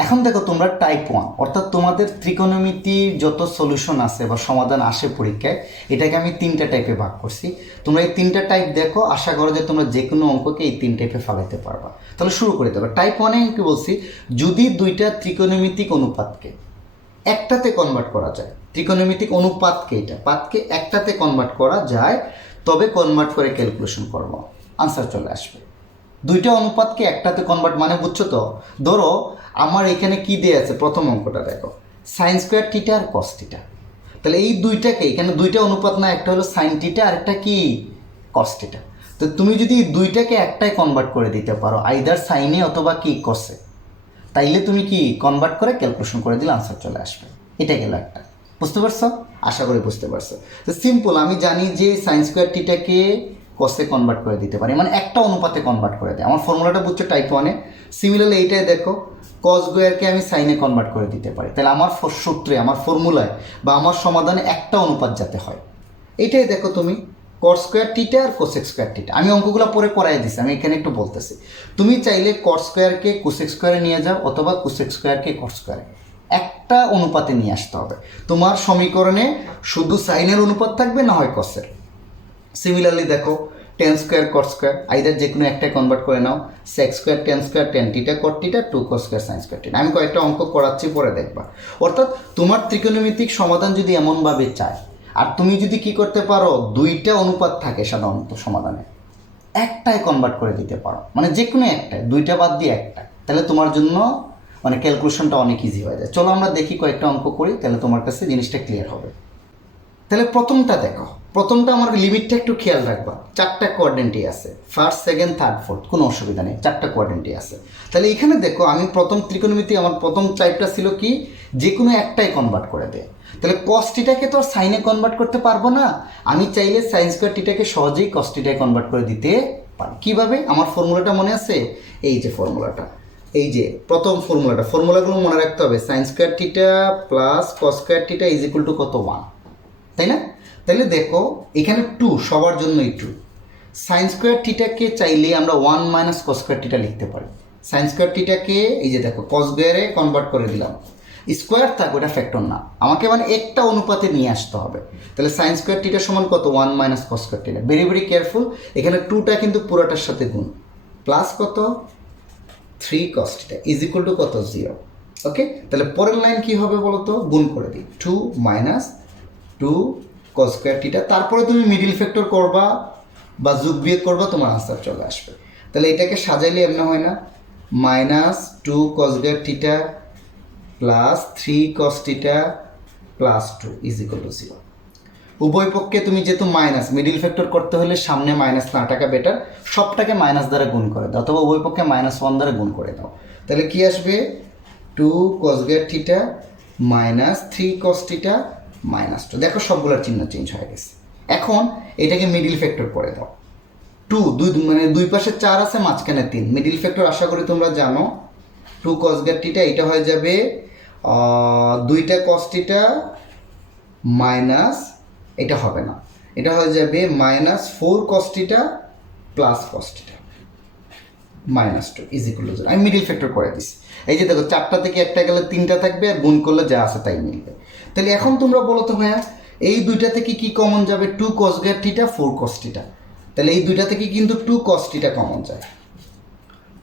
এখন দেখো তোমরা টাইপ 1, অর্থাৎ তোমাদের ত্রিকোণমিতির যত সলিউশন আছে বা সমাধান আসে পরীক্ষায়, এটাকে আমি 3টা টাইপে ভাগ করছি। তোমরা এই 3টা টাইপ দেখো, আশা করো যে তোমরা যে কোনো অঙ্ককে এই 3 টাইপে ফালাইতে পারবা। তাহলে শুরু করে দেবো। টাইপ 1-এ কি বলছি, যদি দুইটা ত্রিকোণমিতিক অনুপাতকে একটাতে কনভার্ট করা যায়, ত্রিকোণমিতিক অনুপাতকে, এটা পাতকে একটাতে কনভার্ট করা যায়, তবে কনভার্ট করে ক্যালকুলেশন করবো, আনসার চলে আসবে। দুইটা অনুপাতকে একটাতে কনভার্ট মানে বুঝছো তো? ধরো আমার এখানে কি দিয়ে আছে, প্রথম অঙ্কটা দেখো, সাইন স্কোয়ার থিটা আর কস থিটা। তাহলে এই দুইটাকে, এখানে দুইটা অনুপাত না, একটা হলো সাইন থিটা আর একটা কি, কস থিটা। তো তুমি যদি দুইটাকে একটাই কনভার্ট করে দিতে পারো আইদার সাইনে অথবা কি কসে, তাইলে তুমি কি কনভার্ট করে ক্যালকুলেশন করে দিলে আনসার চলে আসবে। এটা গেল একটা, বুঝতে পারছো? আশা করি বুঝতে পারছো। তো সিম্পল, আমি জানি যে সাইন স্কোয়ার টিটাকে কসে কনভার্ট করে দিতে পারি, মানে একটা অনুপাতে কনভার্ট করে দেয়। আমার ফর্মুলাটা বুঝছো টাইপ ওয়ানে। সিমিলারলি এইটাই দেখো, কস স্কোয়ারকে আমি সাইনে কনভার্ট করে দিতে পারি। তাহলে আমার সূত্রে, আমার ফর্মুলায় বা আমার সমাধানে একটা অনুপাত যাতে হয়। এইটাই দেখো তুমি, কট স্কোয়ার টিটা আর কোসেক স্কোয়ার টিটা। আমি অঙ্কগুলো পরে করাই দিচ্ছি, আমি এখানে একটু বলতেছি। তুমি চাইলে কট স্কোয়ারকে কোসেক স্কোয়ারে নিয়ে যাও অথবা কোসেক স্কোয়ারকে কট স্কোয়ারে, একটা অনুপাতে নিয়ে আসতে হবে। তোমার সমীকরণে শুধু সাইনের অনুপাত থাকবে, না হয় কসের। সিমিলারলি দেখো, tan square cot square, either যে কোনো একটাই কনভার্ট করে নাও। Sec square tan square tan theta cot theta, two cos square sine square theta. আমি কয়েকটা অঙ্ক করাচ্ছি, পরে দেখবা। অর্থাৎ তোমার ত্রিকোণমিতিক সমাধান যদি এমনভাবে চায়, আর তুমি যদি কি করতে পারো, দুইটা অনুপাত থাকে সাধারণত সমাধানে, একটাই কনভার্ট করে দিতে পারো, মানে যে কোনো একটাই, দুইটা বাদ দিয়ে একটা, তাহলে তোমার জন্য মানে ক্যালকুলেশনটা অনেক ইজি হয়ে যায়। চলো আমরা দেখি কয়েকটা অঙ্ক করি, তাহলে তোমার কাছে জিনিসটা ক্লিয়ার হবে। তাহলে প্রথমটা দেখো, প্রথমটা আমার লিমিটটা একটু খেয়াল রাখবা। চারটা কোয়াড্রেন্টই আছে, ফার্স্ট সেকেন্ড থার্ড ফোর্থ, কোনো অসুবিধা নেই, চারটা কোয়াড্রেন্টই আছে। তাহলে এখানে দেখো, আমি প্রথম ত্রিকোণমিতি, আমার প্রথম টাইপটা ছিল কি, যে কোনো একটাই কনভার্ট করে দেয়। তাহলে কস টিটাকে তো আর সাইনে কনভার্ট করতে পারবো না, আমি চাইলে সাইন স্কোয়ার টিটাকে সহজেই কস টিটায় কনভার্ট করে দিতে পারি। কীভাবে? আমার ফর্মুলাটা মনে আছে, এই যে ফর্মুলাটা, এই যে প্রথম ফর্মুলাটা, ফর্মুলাগুলো মনে রাখতে হবে। সাইন স্কোয়ার টিটা plus cos square theta is equal to কত? 1, তাই না? তাহলে দেখো এখানে 2 সবার জন্যই 2। সাইন স্কোয়ার টিটাকে চাইলে আমরা 1 মাইনাস কস স্কোয়ার টিটা লিখতে পারি। সাইন স্কোয়ার টিটাকে এই যে দেখো কস স্কোয়ারে কনভার্ট করে দিলাম, স্কোয়ার থাক, ওটা ফ্যাক্টর না, আমাকে মানে একটা অনুপাতে নিয়ে আসতে হবে। তাহলে সাইন স্কোয়ার টিটা সমান কত? 1 মাইনাস কস স্কোয়ার টিটা। ভেরি ভেরি কেয়ারফুল, এখানে 2টা কিন্তু পুরোটার সাথে গুণ, প্লাস কত? 3 কস টিটা ইজ ইকুয়াল টু কত? 0। ওকে, তাহলে পরের লাইন কি হবে বলো তো? গুণ করে দিই, 2 মাইনাস 2 কস স্কোয়ার টিটা। তারপরে তুমি মিডিল ফ্যাক্টর করবা বা যোগ বিয়োগ করবা, তোমার আনসার চলে আসবে। তাহলে এটাকে সাজাইলে এমনি হয় না, মাইনাস 2 কস স্কোয়ার টিটা প্লাস 3 কস টিটা প্লাস 2 ইজ ইকুয়াল টু 0। উভয় পক্ষে তুমি যেহেতু মাইনাস, মিডিল ফ্যাক্টর করতে হলে সামনে মাইনাস না টাকা বেটার, সবটাকে মাইনাস দ্বারা গুণ করে দাও, অথবা উভয় পক্ষে -1 দ্বারা গুণ করে দাও। তাহলে কি আসবে? 2 কস স্কোয়ার টিটা মাইনাস 3 কস টিটা মাইনাস 2। দেখো সবগুলোর চিহ্ন চেঞ্জ হয়ে গেছে। এখন এটাকে মিডিল ফ্যাক্টর করে দাও। 2 মানে দুই পাশে 4 আছে, মাঝখানে 3, মিডিল ফ্যাক্টর আশা করি তোমরা জানো। 2 কস স্কোয়ার টিটা, এটা হয়ে যাবে 2টা কস টিটা মাইনাস, এটা হবে না, এটা হয়ে যাবে -4 কস টিটা প্লাস কস টিটা -2 ইজ ইকুয়াল টু 0। আমি মিডিল ফ্যাক্টর করে দিছি। এই যে দেখো, 4টা থেকে একটা গেলে 3টা থাকবে, আর গুণ করলে যা আছে তাই মিলবে। তাহলে এখন তোমরা বলো তো ভাইয়া, এই দুইটা থেকে কি কমন যাবে? 2 কস স্কোয়ার টিটা 4 কস টিটা। তাহলে এই দুইটা থেকে কিন্তু 2 কস টিটা কমন যায়।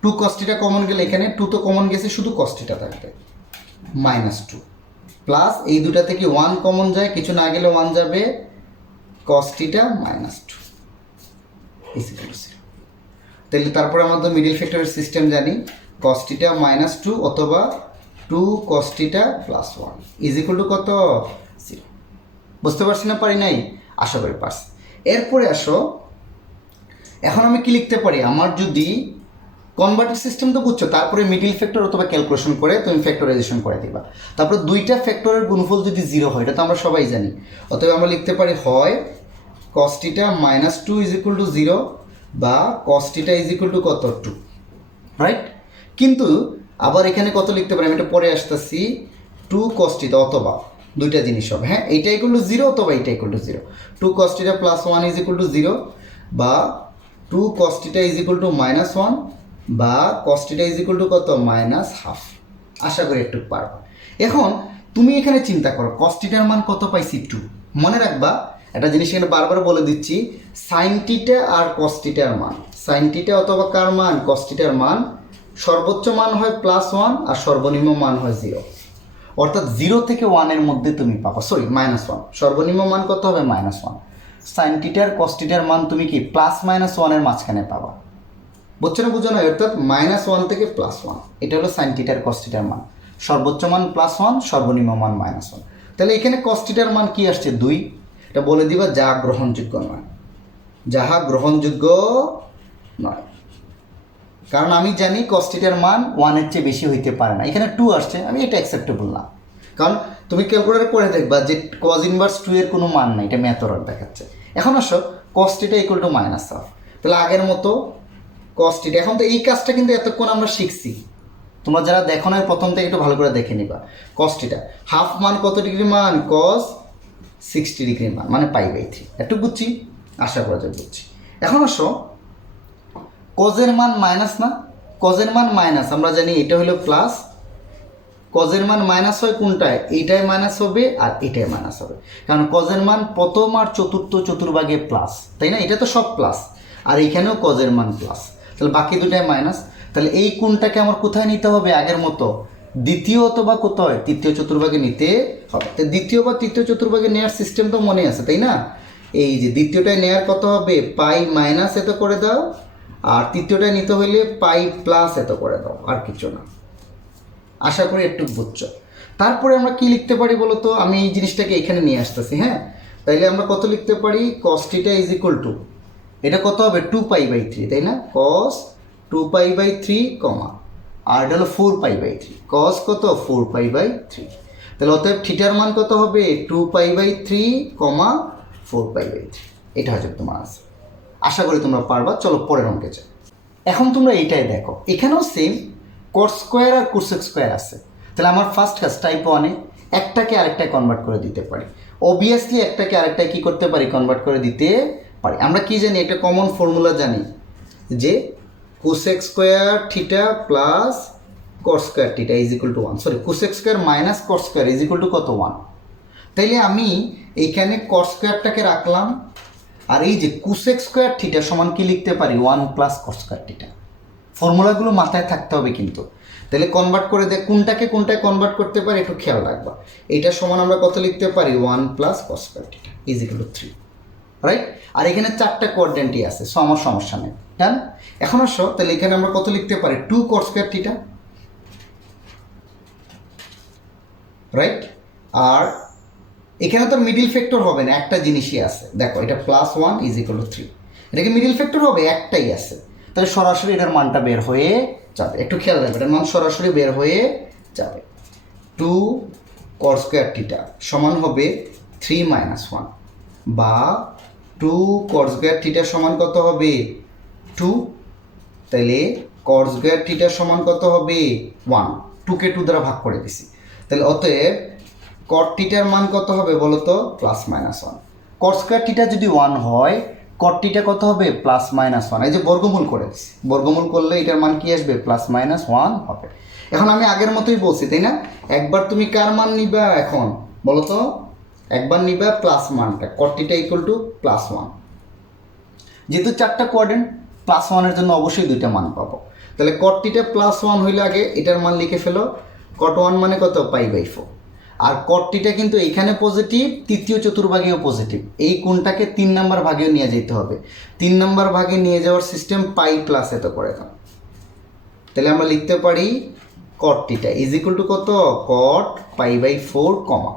2 কস টিটা কমন গেলে এখানে 2 তো কমন গেছে, শুধু কস টিটা থাকবে, -2 প্লাস এই দুটা থেকে 1 কমন যায়, কিছু না গেলে 1 যাবে, কস টিটা -2 ইজ ইকুয়াল টু 0। তাহলে তারপরে আমাদের মিডিল ফ্যাক্টরের সিস্টেম জানি, কস টিটা -2 অথবা 2 কস টিটা প্লাস 1 ইজ ইকুয়াল টু কত? 0। বুঝতে পারছি না পারি নাই? আশা করি পারছি। এরপরে আসো, এখন আমি কি লিখতে পারি? আমার যদি কনভার্টেড সিস্টেম তো বুঝছো, তারপরে মিডিল ফ্যাক্টর অথবা ক্যালকুলেশন করে তুমি ফ্যাক্টরাইজেশন করে দিবা। তারপরে দুইটা ফ্যাক্টরের গুণফল যদি 0 হয়, এটা তো আমরা সবাই জানি। অতএব আমরা লিখতে পারি হয় কস টিটা -2 ইজ ইকুয়াল টু 0 বা কস টিটা ইজ ইকুয়াল টু কত? 2, রাইট? কিন্তু আবার এখানে কত লিখতে পারি, আমি এটা পরে আসতেছি, 2 কস টিটা অথবা দুইটা জিনিস হবে, হ্যাঁ, এইটা ইকুয়াল টু 0 অথবা এইটা ইকুয়াল টু 0। 2 কস টিটা প্লাস 1 ইজ ইকুয়াল টু 0 বা 2 কস টিটা ইজ ইকুয়াল টু -1 বা কস টিটা ইজ ইকুয়াল টু কত? -1/2। আশা করি একটু পারবো। এখন তুমি এখানে চিন্তা করো, কস টিটার মান কত পাইছি? 2। মনে রাখবা একটা জিনিস এখানে বারবার বলে দিচ্ছি, সাইন টিটা আর কস টিটার মান, সাইন টিটা অথবা কার মান? কস টিটার মান সর্বোচ্চ মান হয় +1 আর সর্বনিম্ন মান হয় 0। অর্থাৎ 0 থেকে 1 এর মধ্যে তুমি পাবা, সরি -1, সর্বনিম্ন মান কত হবে? -1। সাইন টিটার কস টিটার মান তুমি কি +-1 এর মাঝখানে পাবা। বুঝছো না? বুঝো না? অর্থাৎ -1 থেকে +1, এটা হলো সাইন টিটার কস টিটার মান। সর্বোচ্চ মান +1, সর্বনিম্ন মান -1। তাহলে এখানে কস টিটার মান কি আসছে? 2। এটা বলে দিবা যা গ্রহণযোগ্য নয়, যাহা গ্রহণযোগ্য নয়। কারণ আমি জানি cos থিটার মান 1-এর চেয়ে বেশি হইতে পারে না, এখানে 2 আসছে, আমি এটা অ্যাকসেপ্টেবল না। কারণ তুমি ক্যালকুলেটর করে দেখবা যে cos ইনভার্স 2 এর কোনো মান নাই, এটা ম্যাথ এরর দেখাচ্ছে। এখন আসো cos theta equal to minus half, তাহলে আগের মতো cos থিটা। এখন তো এই কাজটা কিন্তু এতক্ষণ আমরা শিখছি, তোমরা যারা দেখো না প্রথম থেকে একটু ভালো করে দেখে নিবা। cos থিটা হাফ মান কত ডিগ্রি মান, cos 60 ডিগ্রি মান, মানে π/3। একটু বুঝছি, আশা করা যায় বুঝছি। এখন আসো কজের মান মাইনাস না, কজের মান মাইনাস, আমরা জানি এটা হলো প্লাস, কজের মান মাইনাস হয় কোনটায়, এইটাই মাইনাস হবে আর এটাই মাইনাস হবে। কারণ কজের মান প্রথম আর চতুর্থ চতুর্ভাগে প্লাস, তাই না, এটা তো সব প্লাস, আর এইখানেও কজের মান প্লাস, তাহলে বাকি দুটাই মাইনাস। তাহলে এই কোণটাকে আমার কোথায় নিতে হবে, আগের মতো দ্বিতীয় অথবা কোথায় তৃতীয় চতুর্ভাগে নিতে হবে। তো দ্বিতীয় বা তৃতীয় চতুর্ভাগে নেওয়ার সিস্টেম তো মনে আছে, তাই না। এই যে দ্বিতীয়টায় নেওয়ার কত হবে, পাই মাইনাস এত করে দাও, আর তৃতীয়টায় নিতে হইলে পাই প্লাস এত করে দাও, আর কিছু না। আশা করি একটু বুঝছো। তারপরে আমরা কি লিখতে পারি বলো তো, আমি এই জিনিসটাকে এখানে নিয়ে আসতেছি। হ্যাঁ, তাইলে আমরা কত লিখতে পারি, cos theta is equal two, এটা কত হবে 2π/3, তাই না, cos 2π/3 কমা, আর এটা হলো 4π/3, cos কত 4π/3। তাহলে অতএব থিটার মান কত হবে 2π/3 কমা 4π/3। এটা হচ্ছে তোমার আছে। আশা করি তোমরা পারবা। চলো পরের অঙ্কে যাই। এখন তোমরা এইটাই দেখো, এখানেও সেম cos স্কোয়ার আর cosec স্কোয়ার আছে। তাহলে আমার ফার্স্ট কাজ টাইপ 1-এ একটাকে আরেকটায় কনভার্ট করে দিতে পারি। অবভিয়াসলি একটাকে আরেকটায় কী করতে পারি, কনভার্ট করে দিতে পারি। আমরা কি জানি, একটা কমন ফর্মুলা জানি যে cosec square theta plus cos square theta is equal to 1, sorry cosec square minus cos square is equal to কত 1। তাইলে আমি এইখানে cos স্কোয়ারটাকে রাখলাম, আর এই যে cosec স্কোয়ার থিটা সমান কি লিখতে পারি 1 প্লাস cos স্কোয়ার থিটা। ফর্মুলাগুলো মাথায় থাকতে হবে কিন্তু। তাহলে কনভার্ট করে দেখ কোনটাকে কোনটায় কনভার্ট করতে পারি একটু খেয়াল রাখবা। এইটার সমান আমরা কত লিখতে পারি 1 plus cos square theta is equal to 3, right. আর এখানে 4টা কোঅর্ডিনেটই আছে, সো আমার সমস্যা নেই। ডান। এখন আসো, তাহলে এখানে আমরা কত লিখতে পারি 2 cos স্কোয়ার থিটা, রাইট। আর এখানে তো মিডিল ফ্যাক্টর হবে না, একটা জিনিসই আছে, দেখো এটা প্লাস 1 ইজ ইকুয়াল টু 3, এটাকে মিডিল ফ্যাক্টর হবে, একটাই আছে। তাহলে সরাসরি এটার মানটা বের হয়ে যাবে, একটু খেয়াল রাখবে, এটার মান সরাসরি বের হয়ে যাবে। 2 cos স্কোয়ার থিটা সমান হবে 3 মাইনাস 1, বা 2 cos স্কোয়ার থিটা সমান কত হবে 2। তাহলে cos স্কোয়ার থিটা সমান কত হবে 1, 2কে 2 দ্বারা ভাগ করে দিছি। তাহলে অতএব cot থিটার মান কত হবে বলো তো, plus minus 1। cot square theta যদি 1 হয়, cot থিটা কত হবে প্লাস মাইনাস 1। এই যে বর্গমূল করে দিচ্ছি, বর্গমূল করলে এটার মান কি আসবে প্লাস মাইনাস 1 হবে। এখন আমি আগের মতোই বলছি, তাই না। একবার তুমি কার মান নিবা এখন বলো তো, একবার নিবা প্লাস মানটা, cot theta equal to plus 1। যেহেতু 4টা কোঅর্ডিনেট, প্লাস 1-এর জন্য অবশ্যই 2টা মান পাবো। তাহলে cot থিটা প্লাস 1 হইলে আগে এটার মান লিখে ফেলো, cot 1 মানে কত π/4। আর cot থিটা কিন্তু এইখানে পজিটিভ, তৃতীয় চতুর্ভাগেও পজিটিভ, এই কোণটাকে 3 নম্বর ভাগেও নিয়ে যেতে হবে। 3 নম্বর ভাগে নিয়ে যাওয়ার সিস্টেম পাই প্লাস এত করে দাও। তাহলে আমরা লিখতে পারি cot theta is equal to কত, cot π/4 কমা।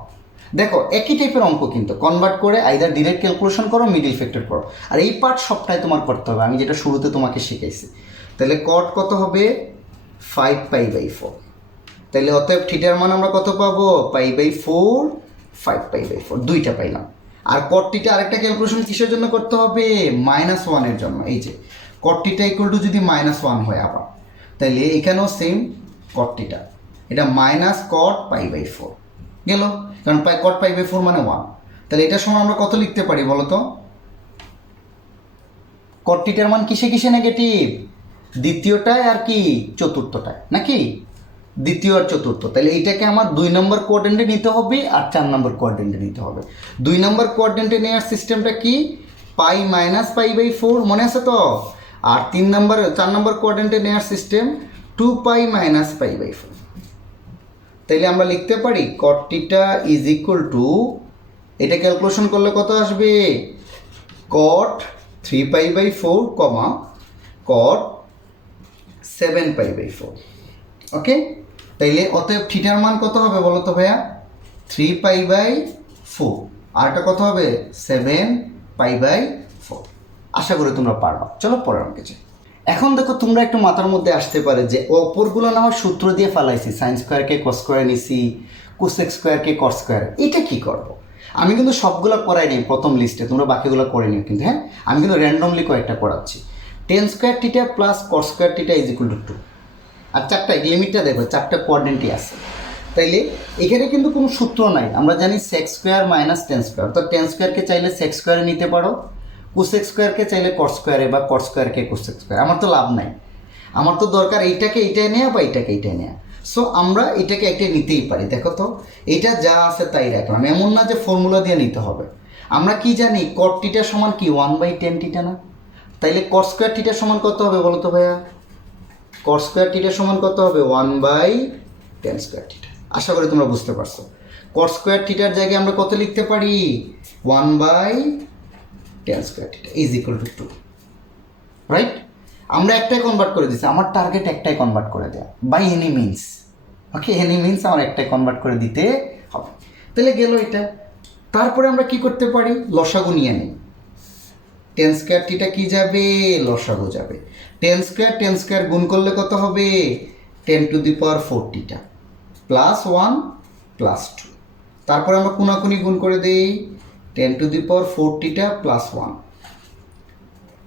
দেখো একই টাইপের অঙ্ক কিন্তু, কনভার্ট করে আইদার ডিরেক্ট ক্যালকুলেশন করো, মিডিল ফ্যাক্টর করো, আর এই পার্ট সবটাই তোমার করতে হবে, আমি যেটা শুরুতে তোমাকে শিখাইছি। তাহলে cot কত হবে 5π/4। তাহলে অতএব থিটার মান আমরা কত পাবো π/4, 5π/4, 2টা পাইলাম। আর cot থিটা আরেকটা ক্যালকুলেশন কিসের জন্য করতে হবে, -1-এর জন্য। এই যে cot থিটা ইকুয়াল টু যদি -1 হয় আবার, তাহলে এখানেও সেম cot থিটা, এটা মাইনাস cot π/4 গেল, কারণ cot π/4 মানে 1। তাহলে এটার সময় আমরা কত লিখতে পারি বলো তো, cot থিটার মান কিসে কিসে নেগেটিভ, দ্বিতীয়টায় আর কি চতুর্থটায়, নাকি দ্বিতীয় আর চতুর্থ। তাহলে এইটাকে আমার 2 নম্বর কোঅর্ডিনেটে নিতে হবে আর 4 নম্বর কোঅর্ডিনেটে নিতে হবে। 2 নম্বর কোঅর্ডিনেটে নেওয়ার সিস্টেমটা কি, পাই মাইনাস π/4, মনে আছে তো। আর 4 নম্বর কোঅর্ডিনেটে নেওয়ার সিস্টেম 2π মাইনাস π/4। তাইলে আমরা লিখতে পারি cot theta is equal two, এটা ক্যালকুলেশন করলে কত আসবে, cot 3π/4 কমা cot 7π/4। ওকে, তাইলে অতএব থিটার মান কত হবে বলো তো ভাইয়া, 3π/4, আর এটা কত হবে 7π/4। আশা করি তোমরা পারবা। চলো পরের অঙ্কে যাই। এখন দেখো তোমরা একটু মাথার মধ্যে আসতে পারে যে অপরগুলো না হয় সূত্র দিয়ে ফেলাইছি, সাইন স্কোয়ারকে কস স্কোয়ার নিছি, কোসেক স্কোয়ারকে কস স্কোয়ার, এটা কি করব? আমি কিন্তু সবগুলো করাই নিই প্রথম লিস্টে, তোমরা বাকিগুলো করে নিও কিন্তু, হ্যাঁ আমি কিন্তু র্যান্ডমলি কয়েকটা করাচ্ছি। Ten square theta plus cos square theta is equal two 2, আর চারটা লিমিটটা দেখো, চারটা কোয়াড্রেন্টই আছে। তাইলে এখানে কিন্তু কোনো সূত্র নাই, আমরা জানি sec square minus tan square, অর্থাৎ টেন স্কোয়ারকে চাইলে সেক স্কোয়ারে নিতে পারো, কোসেক স্কোয়ারকে চাইলে কট স্কোয়ারে, বা কট স্কোয়ারকে কোসেক স্কোয়ার। আমার তো লাভ নাই, আমার তো দরকার এইটাকে এইটাই নেওয়া বা এইটাকে এইটাই নেওয়া। সো আমরা এটাকে একটা নিতেই পারি। দেখো তো এটা যা আছে তাই রাখলাম, এমন না যে ফর্মুলা দিয়ে নিতে হবে। আমরা কি জানি কট থিটা সমান কি 1/10 থিটা না? তাইলে কট স্কোয়ার থিটা সমান কত হবে বলো তো ভাইয়া? কট স্কোয়ার থিটা সমান কত হবে? 1/10 স্কোয়ার থিটা। আশা করি তোমরা বুঝতে পারছো। কট স্কোয়ার থিটার জায়গায় আমরা কত লিখতে পারি? 1/10 square theta is equal two 2, right? আমরা একটাই কনভার্ট করে দিচ্ছি, আমার টার্গেট একটাই কনভার্ট করে দেওয়া, by any means. Okay, any means আমার একটাই কনভার্ট করে দিতে হবে। তাহলে গেল এটা। তারপরে আমরা কি করতে পারি? লসাগু নিয়ে নিই। টেন স্কোয়ার থিটা কি যাবে? লসাগু যাবে। টেন স্কোয়ার গুণ করলে কত হবে? 10⁴ থিটা প্লাস 1 প্লাস 2। তারপরে আমরা কোনাকুনি গুণ করে দেই, 10⁴ থিটা প্লাস 1,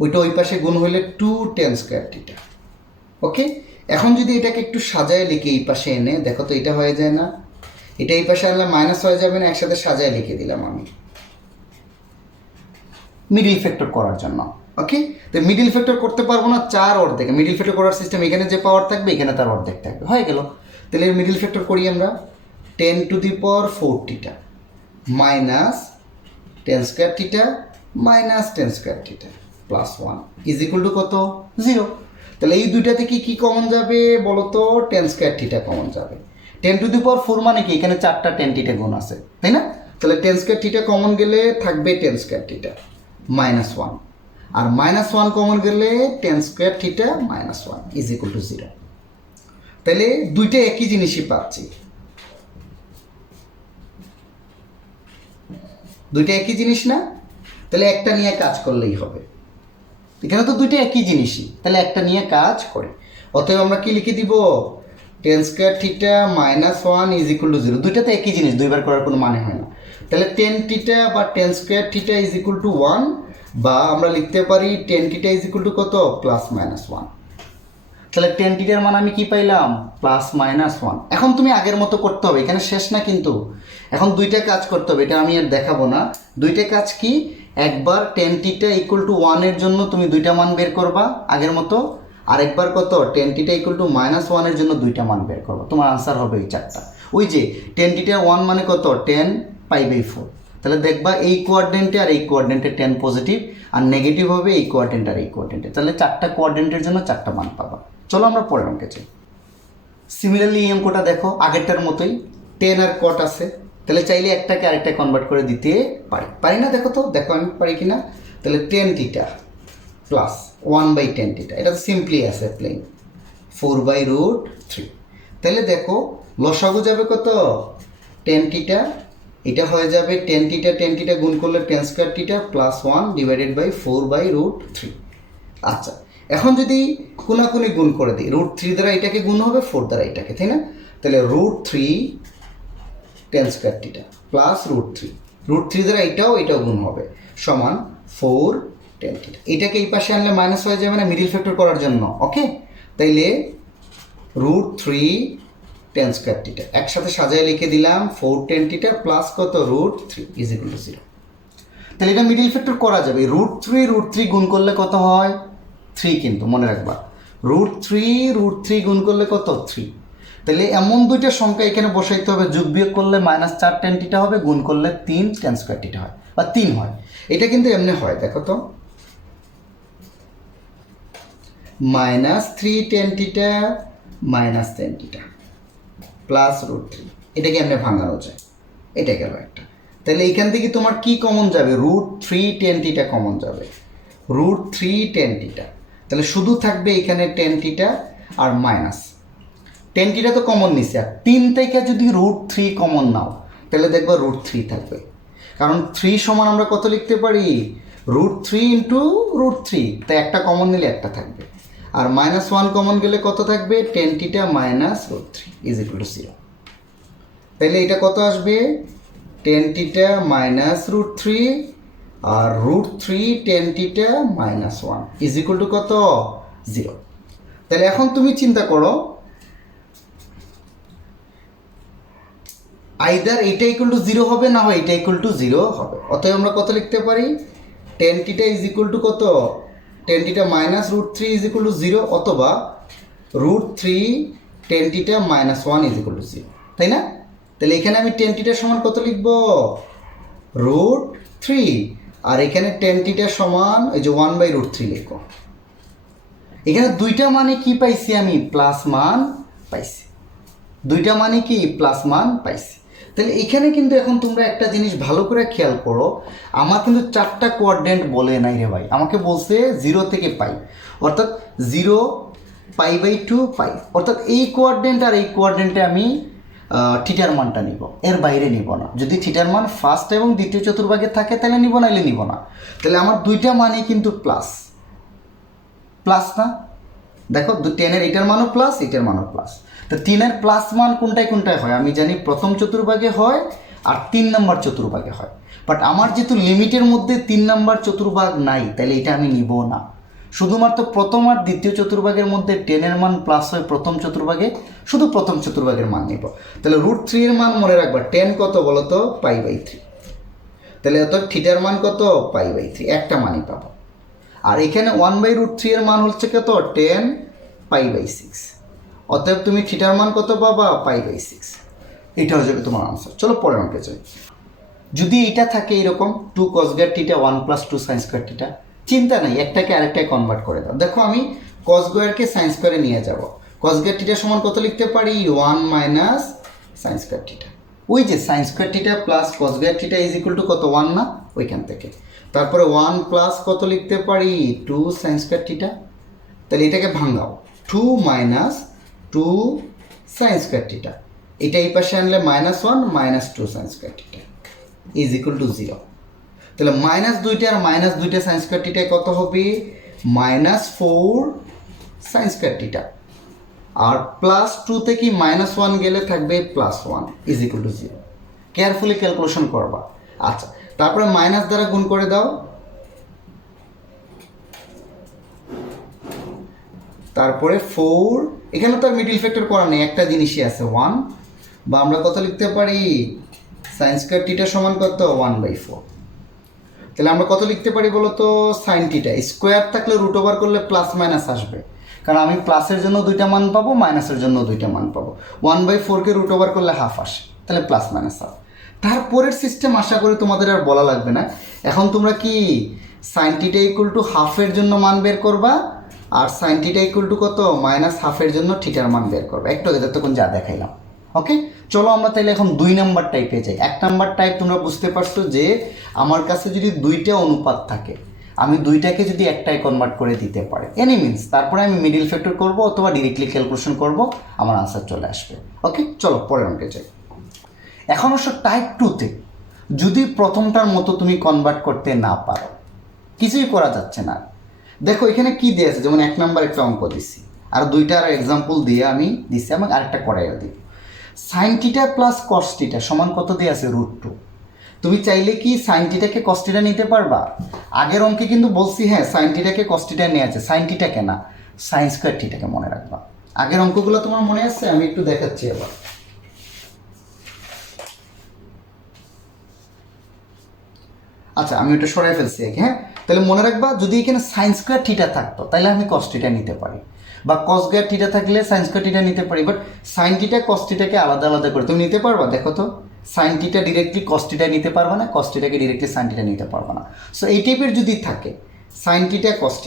ওইটা ওই পাশে গুণ হইলে 2 টেন স্কোয়ার থিটা। ওকে, এখন যদি এটাকে একটু সাজায় লিখে এই পাশে এনে দেখো তো এটা হয়ে যায় না? এটা এই পাশে আনলে মাইনাস হয়ে যাবে না? একসাথে সাজায় লিখে দিলাম আমি মিডিল ফ্যাক্টর করার জন্য। ওকে, তো মিডিল ফ্যাক্টর করতে পারবো না 4 অর্ধেক। মিডিল ফ্যাক্টর করার সিস্টেম, এখানে যে পাওয়ার থাকবে এখানে তার অর্ধেক থাকবে, হয়ে গেল। তাহলে মিডিল ফ্যাক্টর করি আমরা, 10⁴ theta minus 10 square theta minus 10 square theta plus 1 is equal to কত? 0। তাহলে এই দুইটা থেকে কি কমন যাবে বলো তো? 10 স্কোয়ার থিটা কমন যাবে। 10⁴ মানে কি? এখানে 4টা 10 থিটা গুণ আছে, তাই না? তাহলে 10 স্কোয়ার থিটা কমন গেলে থাকবে 10 স্কোয়ার থিটা মাইনাস 1, আর মাইনাস 1 কমন গেলে 10 square theta minus 1 is equal to 0। তাহলে দুইটা একই জিনিসই পাচ্ছি, দুইটা একই জিনিস না? তাহলে একটা নিয়ে কাজ করলেই হবে। এখানে তো দুইটা একই জিনিসই, তাহলে একটা নিয়ে কাজ করে। অতএব আমরা কি লিখে দিব? 10 square theta minus 1 is equal to 0। দুইটা তো একই জিনিস, দুইবার করার কোনো মানে হয় না। তাহলে 10 থিটা বা 10 square theta is equal to 1, বা আমরা লিখতে পারি 10 থিটা ইজ ইকুয়াল টু কত? Plus minus 1। তাহলে 10 থিটার মান আমি কি পাইলাম? Plus minus 1। এখন তুমি আগের মতো করতে হবে, এখানে শেষ না কিন্তু, এখন দুইটা কাজ করতে হবে, এটা আমি আর দেখাবো না। দুইটা কাজ কি? একবার 10 থিটা ইকুয়াল টু 1 এর জন্য তুমি দুইটা মান বের করবা আগের মতো, আরেকবার কত? 10 থিটা ইকুয়াল টু মাইনাস 1 এর জন্য দুইটা মান বের করবা। তোমার আনসার হবে এই চারটা। ওই যে 10 থিটা 1 মানে কত? 10π/4। তাহলে দেখবা এই কোয়াড্রেন্টে আর এই কোয়াড্রেন্টে 10 পজিটিভ, আর নেগেটিভ হবে এই কোয়াড্রেন্ট আর এই কোয়াড্রেন্টে। তাহলে চারটা কোয়াড্রেন্টের জন্য চারটা মান পাবা। চলো আমরা পরের অঙ্কে যাই। সিমিলারলি এই অঙ্কটা দেখো আগেরটার মতোই, 10 আর কট আছে, তাহলে চাইলে একটাকে আরেকটা কনভার্ট করে দিতে পারি, পারি না? দেখো তো, দেখো আমি পারি কিনা। তাহলে 10 থিটা প্লাস 1/10 থিটা, এটা তো সিম্পলি আছে প্লেন, 4/√3। তাহলে দেখো লসাগু যাবে কত? 10 থিটা, এটা হয়ে যাবে 10 থিটা গুণ করলে 10 square theta plus 1 divided by 4/√3। আচ্ছা, এখন যদি কোনাকুনি গুণ করে দিই, √3 দ্বারা এটাকে গুণ হবে, 4 দ্বারা এটাকে, তাই না? তাহলে √3 10 স্কোয়ার থিটা প্লাস √3 দ্বারা এটাও গুণ হবে, সমান 4 10 থিটা। এটাকে এই পাশে আনলে মাইনাস হয়ে যাবে না মিডিল ফ্যাক্টর করার জন্য? ওকে, তাইলে √3 10 স্কোয়ার থিটা একসাথে সাজায় লিখে দিলাম 4 10 থিটা প্লাস কত? √3 ইজ ইকুয়াল টু 0। তাহলে এটা মিডিল ফ্যাক্টর করা যাবে। √3 গুণ করলে কত হয়? 3, কিন্তু মনে রাখবা √3 গুণ করলে কত? 3। তাহলে এমন দুইটা সংখ্যা এখানে বসাইতে হবে, যোগ বিয়োগ করলে -4 10 থিটা হবে, গুণ করলে 3 10 স্কোয়ার থিটা হয়, বা 3 হয়। এটা কিন্তু এমনি হয়, দেখো তো, -3 10 থিটা -10 থিটা প্লাস √3, এটাকে এমনি ভাঙানো যায়। এটা গেল একটা। তাহলে এইখান থেকে তোমার কি কমন যাবে? √3 10 থিটা কমন যাবে, √3 10 থিটা। তাহলে শুধু থাকবে এখানে 10 থিটা আর মাইনাস 10 থিটা তো কমন নিছে, আর 3 থেকে যদি √3 কমন নাও তাহলে দেখবা √3 থাকবে, কারণ 3 সমান আমরা কত লিখতে পারি? √3 ইন্টু √3, তাই একটা কমন নিলে একটা থাকবে, আর -1 কমন গেলে কত থাকবে, tan θ minus √3 is equal to 0। তাহলে এটা কত আসবে, tan θ মাইনাস √3 আর √3 tan θ minus 1 is equal to কত, 0। তাহলে এখন তুমি চিন্তা করো, আইদার এটা ইকুয়াল টু 0 হবে, না হয় এটা ইকুয়াল টু 0 হবে। অতএব আমরা কত লিখতে পারি, tan θ ইজ ইকুয়াল টু কত, tan θ minus √3 is equal to 0, অথবা √3 tan θ minus 1 is equal to 0, তাই না? তাহলে এখানে আমি tan θ সমান কত লিখব, √3, আর এখানে tan θ সমান এই যে 1/√3 লিখব। এখানে দুইটা মানে কি পাইছি, আমি প্লাস মান পাইছি, দুইটা মানে কি প্লাস মান পাইছি। তাহলে এখানে কিন্তু এখন তোমরা একটা জিনিস ভালো করে খেয়াল করো, আমার কিন্তু 4টা কোয়াড্রেন্ট বলে নাই রে ভাই, আমাকে বলছে 0 থেকে পাই, অর্থাৎ 0 π/2 পাই, অর্থাৎ এই কোয়াড্রেন্ট আর এই কোয়াড্রেন্টে আমি থিটার মানটা নিব, এর বাইরে নিব না। যদি থিটার মান ফার্স্ট এবং দ্বিতীয় চতুর্ভাগে থাকে তাহলে নিব, নাইলে নিব না। তাহলে আমার দুইটা মানে কিন্তু প্লাস প্লাস না, দেখো 10-এর এটার মানও প্লাস, এটার মানও প্লাস। তো 3-এর প্লাস মান কোনটায় কোনটায় হয়, আমি জানি প্রথম চতুর্ভাগে হয় আর 3 নম্বর চতুর্ভাগে হয়, বাট আমার যেহেতু লিমিটের মধ্যে 3 নম্বর চতুর্ভাগ নাই, তাহলে এটা আমি নিব না। শুধুমাত্র প্রথম আর দ্বিতীয় চতুর্ভাগের মধ্যে 10-এর মান প্লাস হয় প্রথম চতুর্ভাগে, শুধু প্রথম চতুর্ভাগের মান নিব। তাহলে √3 এর মান মনে রাখবা, 10 কত বলো তো, π/3। তাহলে অত থিটার মান কত, π/3, একটা মানই পাবো। আর এখানে 1/√3 এর মান হচ্ছে কত, 10 π/6, অতএব তুমি থিটার মান কত পাবা, π/6। এটা হয়ে যাবে তোমার আনসার। চলো পরের অঙ্কে যাই। যদি এটা থাকে এরকম 2 cos স্কয়ার θ 1 + 2 sin স্কয়ার θ, চিন্তা নাই, একটাকে আরেকটায় কনভার্ট করে দাও। দেখো আমি cos স্কয়ারকে sin স্কয়ারে নিয়ে যাব, cos স্কয়ার θ সমান কত লিখতে পারি, 1 - sin স্কয়ার θ। ওই যে sin square θ plus cos square θ is equal to কত, 1 না, ওইখান থেকে। তারপরে 1 প্লাস কত লিখতে পারি, 2 sin স্কয়ার θ। তাহলে এটাকে ভাঙাও, 2 - 2 sin স্কয়ার θ, এটা এই পাশে আনলে -1 - 2 sin square θ is equal to 0। তাহলে -2টা আর -2টা sin স্কয়ার θ কত হবে, -4 sin স্কয়ার θ, আর +2 থেকে -1 গেলে থাকবে +1 is equal to 0। Carefully calculation করবা। আচ্ছা, তারপরে মাইনাস দ্বারা গুণ করে দাও, তারপরে 4, এখানে তো আর মিডল ফ্যাক্টর করা নেই, একটা জিনিসই আছে 1, বা আমরা কত লিখতে পারি, sin স্কয়ার θ সমান কত, 1/4। তাহলে আমরা কত লিখতে পারি বলো তো, sin θ স্কোয়ার থাকলে রুট ওভার করলে প্লাস মাইনাস আসবে, কারণ আমি প্লাসের জন্য দুইটা মান পাবো, মাইনাসের জন্য দুইটা মান পাবো। 1/4কে রুট ওভার করলে হাফ আসে, তাহলে প্লাস মাইনাস হাফ। তারপরের সিস্টেম আশা করি তোমাদের আর বলা লাগবে না। এখন তোমরা কি sin θ ইকুয়াল টু হাফের জন্য মান বের করবা, আর sin θ ইকুয়াল টু কত, -হাফের জন্য থিটার মান বের করবা। একটু আগে তখন যা দেখাইলাম। ওকে, চলো আমরা তাহলে এখন 2 নাম্বার টাইপে যাই। 1 নাম্বার টাইপ তোমরা বুঝতে পারছো যে আমার কাছে যদি দুইটা অনুপাত থাকে, আমি দুইটাকে যদি একটাই কনভার্ট করে দিতে পারি, এনি মিনস, তারপরে আমি মিডিল ফ্যাক্টর করব অথবা ডিরেক্টলি ক্যালকুলেশন করব, আমার আনসার চলে আসবে। ওকে, চলো পরের অঙ্কে যাই। এখন অবশ্য টাইপ 2তে যদি প্রথমটার মতো তুমি কনভার্ট করতে না পারো, কিছুই করা যাচ্ছে না। দেখো এখানে কি দিয়েছে, যেমন 1 নাম্বার একটা অঙ্ক দিছি, আর দুইটার এক্সাম্পল দিয়ে আমি দিচ্ছি, আমাকে আরেকটা করাইও দিই। sin θ প্লাস cos θ সমান কত দিয়ে আছে, √2। তুমি চাইলে কি sin θকে cos θ নিতে পারবা। আগের অঙ্কে কিন্তু বলছি হ্যাঁ sin θকে cos θ নিয়ে আছে, sin θকে না, sin স্কয়ার θকে মনে রাখবা। আগের অঙ্কগুলো তোমার মনে আছে, আমি একটু দেখাচ্ছি এবার। আচ্ছা, আমি ওটা সরাই ফেলছি আগে, হ্যাঁ। তাহলে মনে রাখবা, যদি এখানে sin স্কয়ার θ থাকতো তাহলে আমি cos θ নিতে পারি, বা cos স্কয়ার θ থাকলে sin স্কয়ার θ নিতে পারি, বাট sin θ cos θকে আলাদা আলাদা করে তুমি নিতে পারবা। দেখো তো, sin θ ডিরেক্টলি cos θ নিতে পারবা না, cos θকে ডিরেক্টলি sin θ নিতে পারবা না। সো এই টাইপের যদি থাকে sin θ cos θ,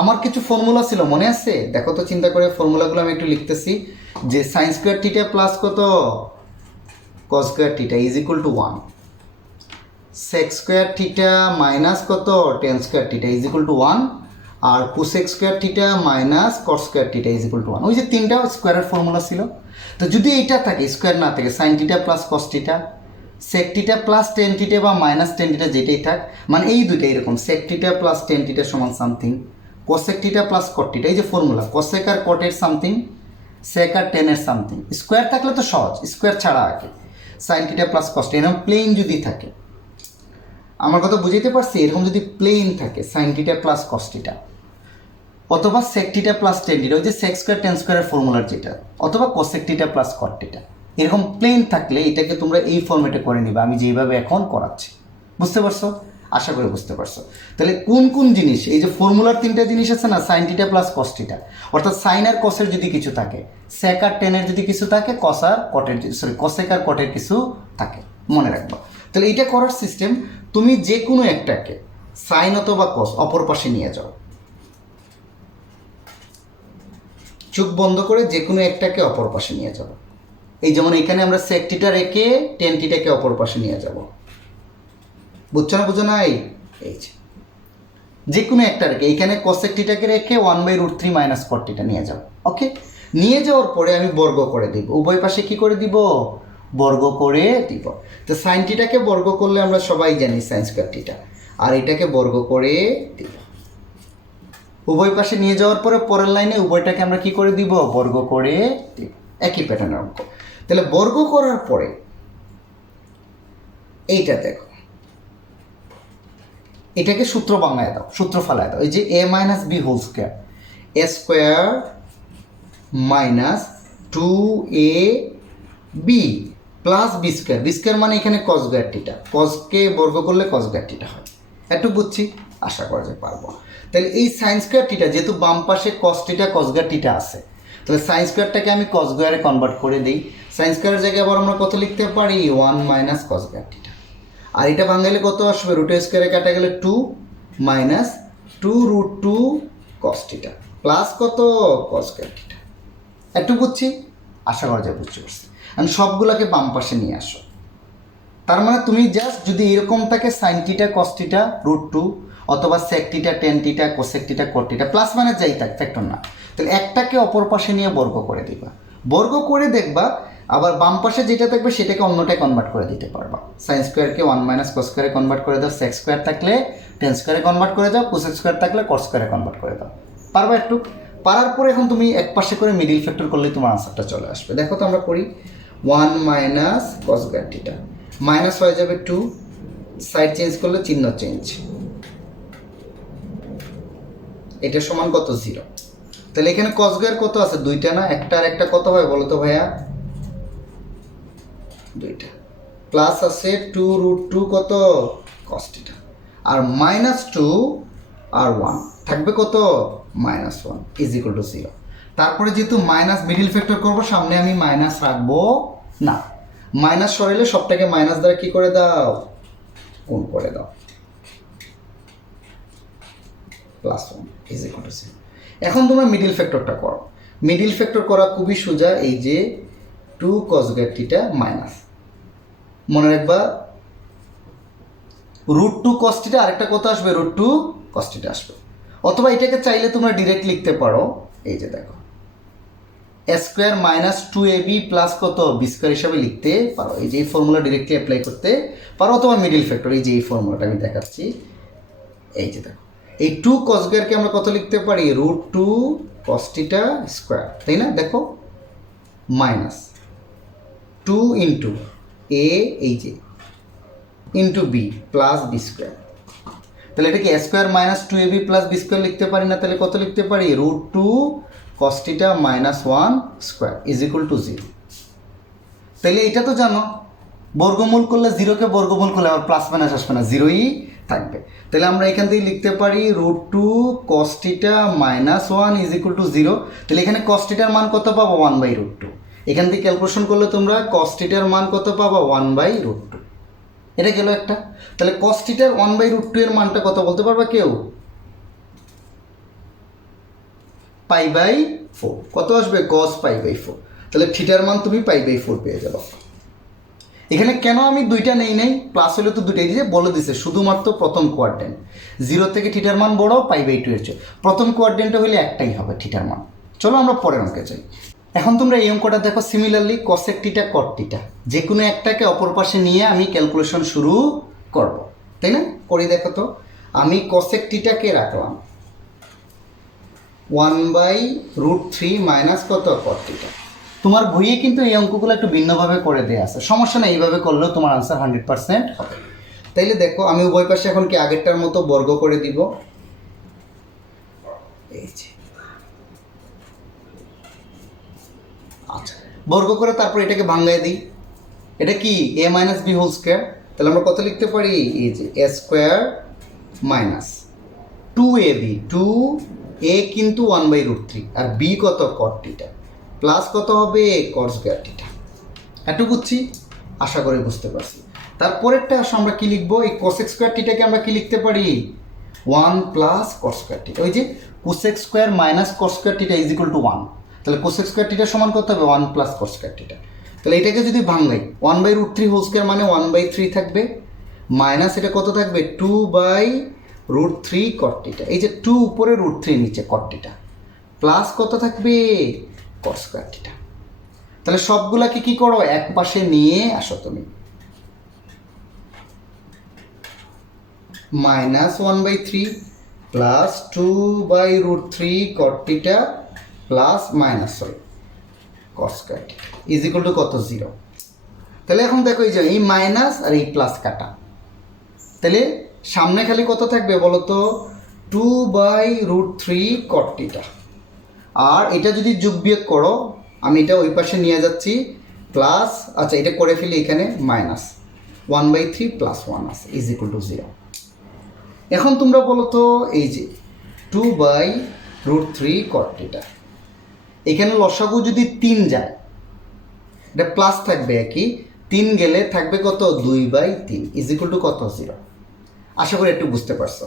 আমার কিছু ফর্মুলা ছিল মনে আছে, দেখো তো চিন্তা করে, ফর্মুলাগুলো আমি একটু লিখতেছি, যে sin স্কয়ার θ প্লাস কত, cos square θ is equal to 1, sec square θ minus কত, tan square θ is equal to 1, আর cosec square θ minus cot square θ is equal to 1। ওই যে তিনটা স্কোয়ারের ফর্মুলা ছিল। তো যদি এটা থাকে, স্কোয়ার না থাকে, sin θ plus cos θ, sec theta plus tan theta বা মাইনাস টেন থিটা যেটাই থাক, মানে এই দুইটাই এরকম sec theta plus tan theta সমান something cosec theta plus cot theta, এই যে ফর্মুলা কোসেক আর কটের সামথিং সেক আর টেনের সামথিং, স্কোয়ার থাকলে তো সহজ, স্কোয়ার ছাড়া আগে sine theta plus cos theta, এরকম প্লেন যদি থাকে, আমার কথা বুঝাইতে পারছি, এরকম যদি প্লেন থাকে sine theta plus cos theta অথবা sec theta plus tan theta, ওই যে সেক স্কোয়ার টেন স্কোয়ারের ফর্মুলার যেটা, অথবা cosec theta plus cot theta, এরকম প্লেন থাকলে এটাকে তোমরা এই ফর্মেটে করে নিবে আমি যেভাবে এখন করাচ্ছি। বুঝতে পারছো? আশা করি বুঝতে পারছো। তাহলে কোন কোন জিনিস, এই যে ফর্মুলার তিনটা জিনিস আছে না, sign theta plus cos theta, অর্থাৎ সাইন আর কসের যদি কিছু থাকে, সেক আর টেনের যদি কিছু থাকে, কস আর কটের কোসেক আর কটের কিছু থাকে, মনে রাখবো। তাহলে এইটা করার সিস্টেম, তুমি যে কোনো একটাকে সাইন অথবা কস অপর পাশে নিয়ে যাও, চোখ বন্ধ করে যে কোনো একটাকে অপর পাশে নিয়ে যাব। এই যেমন এখানে আমরা সেক থিটা রেখে টেন থিটাকে অপর পাশে নিয়ে যাব। বুঝছো না? বুঝো নাই? এই যে কোনো একটা রেখে এইখানে কোসেক থিটাকে রেখে 1/√3 মাইনাস কট থিটা নিয়ে যাও। ওকে, নিয়ে যাওয়ার পরে আমি বর্গ করে দিব, উভয় পাশে কি করে দিব? বর্গ করে দিব। তো সাইন থিটাকে বর্গ করলে আমরা সবাই জানি সাইন স্কোয়ার থিটা, আর এটাকে বর্গ করে দিব। উভয় পাশে নিয়ে যাওয়ার পরে পরের লাইনে উভয়টাকে আমরা কি করে দিব? বর্গ করে দিব। একই প্যাটার্নের অঙ্ক। তাহলে বর্গ করার পরে এইটা দেখো, এটাকে সূত্র বাংলায় দাও, সূত্র ফালায় দাও। এই যে a minus B whole square, A square minus 2ab plus B square, B square মানে এখানে কস স্কোয়ার থিটা, কসকে বর্গ করলে কস স্কোয়ার থিটা হয়। একটু বুঝছি, আশা করা যায় পারবো। তাহলে এই সাইন স্কোয়ার থিটা, যেহেতু বাম পাশে cos theta cos square theta আছে, তাহলে সাইন স্কোয়ারটাকে আমি কস স্কোয়ারে কনভার্ট করে দিই। সাইন স্কোয়ারের জায়গায় আবার আমরা কত লিখতে পারি? 1 মাইনাস কস স্কোয়ার থিটা। আর এটা ভাঙাইলে কত আসবে? রুট স্কোয়ারে কাটা গেলে 2 মাইনাস 2√2 কস থিটা প্লাস কত? কস স্কোয়ার থিটা। একটু বুঝছি, আশা করা যায় বুঝতে পারছি। আমি সবগুলোকে বাম পাশে নিয়ে আসো। তার মানে তুমি জাস্ট যদি এরকম থাকে সাইন থিটা কস থিটা √2 অথবা sec theta tan theta cosec theta cot theta plus মানে যাই থাক, ফ্যাক্টর না, তাহলে একটাকে অপর পাশে নিয়ে বর্গ করে দিবা। বর্গ করে দেখবা আবার বাম পাশে যেটা থাকবে সেটাকে অন্যটায় কনভার্ট করে দিতে পারবা। সাইন স্কোয়ারকে 1 মাইনাস কস স্কোয়ারে কনভার্ট করে দাও, সেক স্কোয়ার থাকলে টেন স্কোয়ারে কনভার্ট করে দাও, কোসেক স্কোয়ার থাকলে কট স্কোয়ারে কনভার্ট করে দাও। পারবা একটু? পারার পরে এখন তুমি এক পাশে করে মিডিল ফ্যাক্টর করলে তোমার আনসারটা চলে আসবে। দেখো তো আমরা করি, 1 minus cos square theta minus হয়ে যাবে 2, সাইড চেঞ্জ করলে চিহ্ন চেঞ্জ, এটা সমান কত? 0। তাহলে এখানে কস স্কয়ার কত আছে? দুইটা না? একটা আর একটা কত হয় বলো তো ভাইয়া? দুইটা। প্লাস আছে 2√2 কত? কস থিটা, আর -2 আর 1 থাকবে কত? -1 ইজ ইকুয়াল টু 0। তারপরে যেহেতু মাইনাস মিডিল ফ্যাক্টর করবো, সামনে আমি মাইনাস রাখবো না, মাইনাস সরাইলে সবটাকে মাইনাস দ্বারা কি করে দাও? গুণ করে দাও, +1 ইজ ইকুয়াল টু 0। এখন তোমরা মিডিল ফ্যাক্টরটা করো। মিডিল ফ্যাক্টর করা খুবই সোজা। এই যে 2 cos স্কয়ার থিটা মাইনাস, মনে রাখবা √2 cos থিটা, আরেকটা কত আসবে? √2 cos থিটা আসবে। অথবা এটাকে চাইলে তোমরা ডিরেক্ট লিখতে পারো, এই যে দেখো a square minus 2ab plus কত? বি স্কোয়ার হিসাবে লিখতে পারো। এই যে এই ফর্মুলা ডিরেক্টলি অ্যাপ্লাই করতে পারো, অথবা মিডিল ফ্যাক্টর, এই যে এই ফর্মুলাটা আমি দেখাচ্ছি, এই যে দেখো এই 2 cos স্কয়ারকে আমরা কত লিখতে পারি? √2 cos থিটা স্কোয়ার, তাই না? দেখো মাইনাস 2 ইন্টু এ, এই যে into B plus B square. তাহলে এটাকে a square minus 2ab plus B square লিখতে পারি না? তাহলে কত লিখতে পারি? √2 cos theta minus 1 square is equal to 0। তাহলে এটা তো জানো, বর্গমূল করলে 0কে বর্গমূল করলে আবার প্লাস মাইনাস আসবে না, 0ই থাকবে। তাহলে আমরা এখান থেকে লিখতে পারি √2 cos theta minus 1 is equal to 0। তাহলে এখানে cos থিটার মান কত পাবো? 1/√2। এখান থেকে ক্যালকুলেশন করলে তোমরা cos থিটার মান কত পাবো? 1/√2। এটা গেল একটা। তাহলে cos থিটার 1/√2 এর মানটা কত বলতে পারবা কেউ? π/4। কত আসবে? cos π/4। তাহলে থিটার মান তুমি π/4 পেয়ে যাবে। এখানে কেন আমি দুইটা নেই নাই? প্লাস হলে তো দুইটাই দিয়ে বলে দিছে, শুধুমাত্র প্রথম কোয়াড্রেন্ট 0 থেকে থিটার মান বড়, π/2 এর চেয়ে প্রথম কোয়াড্রেন্টে হলে একটাই হবে থিটার মান। চলো আমরা পরের অঙ্কে যাই। এখন তোমরা এই অঙ্কটা দেখো, সিমিলারলি কসেক টিটা কট টিটা যে কোনো একটাকে অপর পাশে নিয়ে আমি ক্যালকুলেশন শুরু করব, তাই না? করি দেখো তো, আমি কসেক টিটাকে রাখলাম 1/√3 মাইনাস কত কট টিটা। তোমার বইয়ে কিন্তু এই অঙ্কগুলো একটু ভিন্নভাবে করে দেওয়া আছে, সমস্যা নেই, এইভাবে করলেও তোমার আনসার 100% হবে। তাইলে দেখো আমি উভয় পাশে এখন কি আগেরটার মতো বর্গ করে দিব, এই যে আচ্ছা বর্গ করে তারপর এটাকে ভাঙায় দিই, এটা কি a minus B whole square, তাহলে আমরা কত লিখতে পারি, এই যে a square minus 2ab, 2a কিন্তু 1/√3 আর b কত কট টিটা প্লাস কত হবে কট স্কোয়ার টিটা। একটু বুঝছি, আশা করি বুঝতে পারছি। তারপরেরটা আসলে আমরা কি লিখবো, এই কোসেক স্কোয়ার টিটাকে আমরা কি লিখতে পারি 1 প্লাস কট স্কোয়ার টিটা, ওই যে cosec square minus cot square theta is equal to 1, তাহলে কোসেক স্কোয়ার টিটা সমান কত হবে 1 প্লাস কট স্কোয়ার টিটা। তাহলে এটাকে যদি ভাঙাই 1/√3 হোল স্কোয়ার মানে 1/3 থাকবে, মাইনাস এটা কত থাকবে 2/√3 কট টিটা, এই যে 2 উপরে √3 নিচে কট টিটা, প্লাস কত থাকবে কট স্কোয়ার টিটা। তাহলে সবগুলাকে কি করো এক পাশে নিয়ে আসো তুমি, minus 1/3 plus 2/√3 cot theta plus minus cot square theta is equal to কত 0। তাহলে এখন দেখো এই যে এই মাইনাস আর এই প্লাস কাটা, তাহলে সামনে খালি কত থাকবে বলো তো 2/√3 কট টিটা, আর এটা যদি যোগ বিয়োগ করো আমি এটা ওই পাশে নিয়ে যাচ্ছি প্লাস, আচ্ছা এটা করে ফেলি এখানে মাইনাস 1/3 প্লাস 1 আছে ইজ ইকুয়াল টু 0। এখন তোমরা বলো তো এই যে 2/√3 কট টিটা, এখানে লসাগু যদি 3 যায় এটা প্লাস থাকবে একই, 3 গেলে থাকবে কত 2/3 ইজ ইকুয়াল টু কত 0। আশা করি একটু বুঝতে পারছো।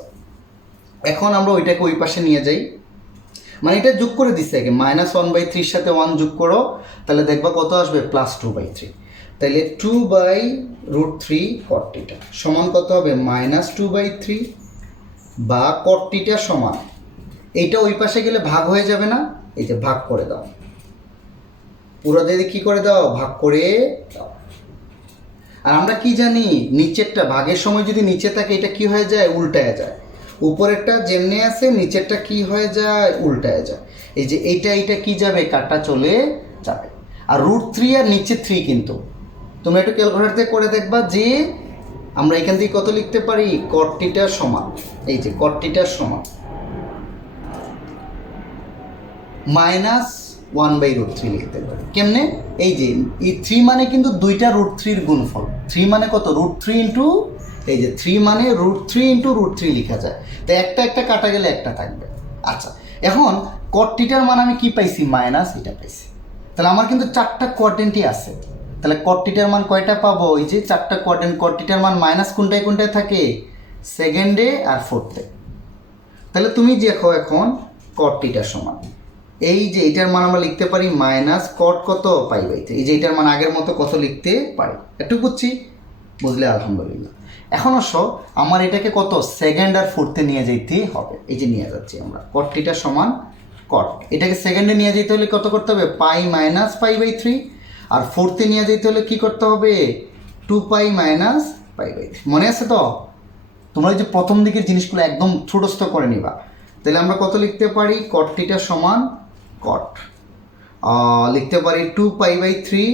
এখন আমরা ওইটাকে ওই পাশে নিয়ে যাই, মানে এটা যোগ করে দিচ্ছে আগে, মাইনাস 1/3 সাথে 1 যোগ করো তাহলে দেখবা কত আসবে প্লাস 2/3, তাহলে 2/√3 কট টিটা সমান কত হবে মাইনাস 2/3 বা কট টিটা সমান, এইটা ওই পাশে গেলে ভাগ হয়ে যাবে না, এই যে ভাগ করে দাও, পুরো দিয়ে কি করে দাও ভাগ করে দাও। আর আমরা কি জানি নিচেরটা ভাগের সময় যদি নিচে থাকে এটা কি হয়ে যায় উল্টায় যায়, উপরেরটা যেমনি আছে নিচেরটা কি হয়ে যায় উল্টায় যায়, এই যে এইটা কি যাবে কাটা চলে যাবে। আর √3 আর নিচে 3 কিন্তু তুমি একটু ক্যালকুলেটর করে দেখবা যে আমরা এখান থেকে কত লিখতে পারি কট টিটার সমান, এই যে কট টিটার সমান মাইনাস 1/√3 লিখতে পারি। কেমনে, এই যে এই 3 মানে কিন্তু দুইটা √3 গুণফল, 3 মানে কত √3 ইন্টু, এই যে 3 মানে √3 ইন্টু √3 লেখা যায়, তাই একটা কাটা গেলে একটা থাকবে। আচ্ছা এখন কট টিটার মান আমি কি পাইছি মাইনাস এটা পাইছি, তাহলে আমার কিন্তু 4টা কোয়াড্রেন্টই আছে, তাহলে কট টিটার মান কয়টা পাবো, এই যে 4টা কোয়াড্রেন্ট, কট টিটার মান মাইনাস কোনটায় থাকে সেকেন্ডে আর ফোর্থে। তাহলে তুমি দেখো এখন কট টিটার সমান, এই যে এটার মান আমরা লিখতে পারি মাইনাস কট কত π/3, এই যে এটার মান আগের মতো কত লিখতে পারি, একটু বুঝছি, বুঝলে আলহামদুলিল্লাহ। এখন অবশ্য আমার এটাকে কত সেকেন্ড আর ফোর্থে নিয়ে যেতে হবে, এই যে নিয়ে যাচ্ছি আমরা কট টিটা সমান কট, এটাকে সেকেন্ডে নিয়ে যেতে হলে কত করতে হবে π - π/3, আর ফোর্থে নিয়ে যেতে হলে কি করতে হবে 2π - π/3। মনে আছে তো, তোমরা যে প্রথম দিকের জিনিসগুলো একদম ছোটস্থ করে নিবা। তাহলে আমরা কত লিখতে পারি কট টিটা সমান কট লিখতে পারি 2π/3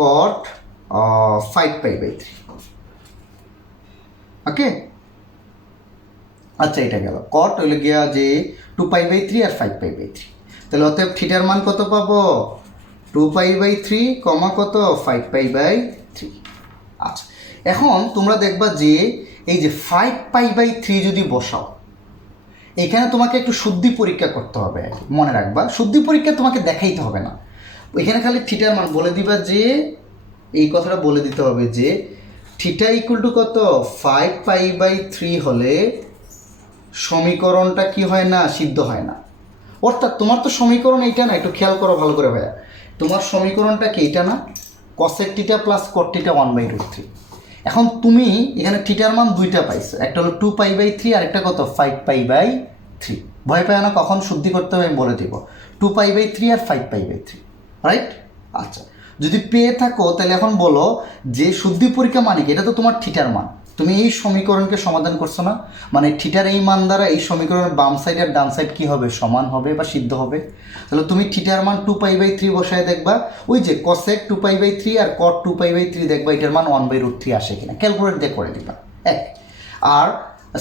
কট 5π/3, ওকে। আচ্ছা এটা গেল কট হইলে গিয়া যে 2π/3 আর 5π/3, তাহলে অতএব থিটার মান কত পাবো 2π/3 কত 5π/3। আচ্ছা এখন তোমরা দেখবা যে এই যে 5π/3 যদি বসাও, এখানে তোমাকে একটু শুদ্ধি পরীক্ষা করতে হবে, মনে রাখবা শুদ্ধি পরীক্ষা তোমাকে দেখাইতে হবে না, এখানে খালি থিটার মান বলে দিবা, যে এই কথাটা বলে দিতে হবে যে থিটা ইকুয়াল টু কত 5π/3 হলে সমীকরণটা কি হয় না সিদ্ধ হয় না। অর্থাৎ তোমার তো সমীকরণ এইটা না, একটু খেয়াল করো ভালো করে ভাইয়া, তোমার সমীকরণটা কি এইটা না, কসেক টিটা প্লাস কট টিটা 1/√3। এখন তুমি এখানে থিটার মান দুইটা পাইছো, একটা হলো 2π/3 আর একটা কত 5π/3। ভয় পায় না, কখন শুদ্ধি করতে হবে আমি বলে দিব। 2π/3 আর 5π/3, রাইট? আচ্ছা, যদি পেয়ে থাকো তাহলে এখন বলো যে শুদ্ধি পরীক্ষা মানে কি? এটা তো তোমার থিটার মান, তুমি এই সমীকরণকে সমাধান করছো না, মানে থিটার এই মান দ্বারা এই সমীকরণের বাম সাইড আর ডান সাইড কি হবে? সমান হবে বা সিদ্ধ হবে। তাহলে তুমি থিটার মান 2π/3 বসায় দেখবা, ওই যে cosec 2π/3 আর cot 2π/3 দেখবা এটার মান 1/√3 আসে কিনা, ক্যালকুলেট দিয়ে করে দিবা এক। আর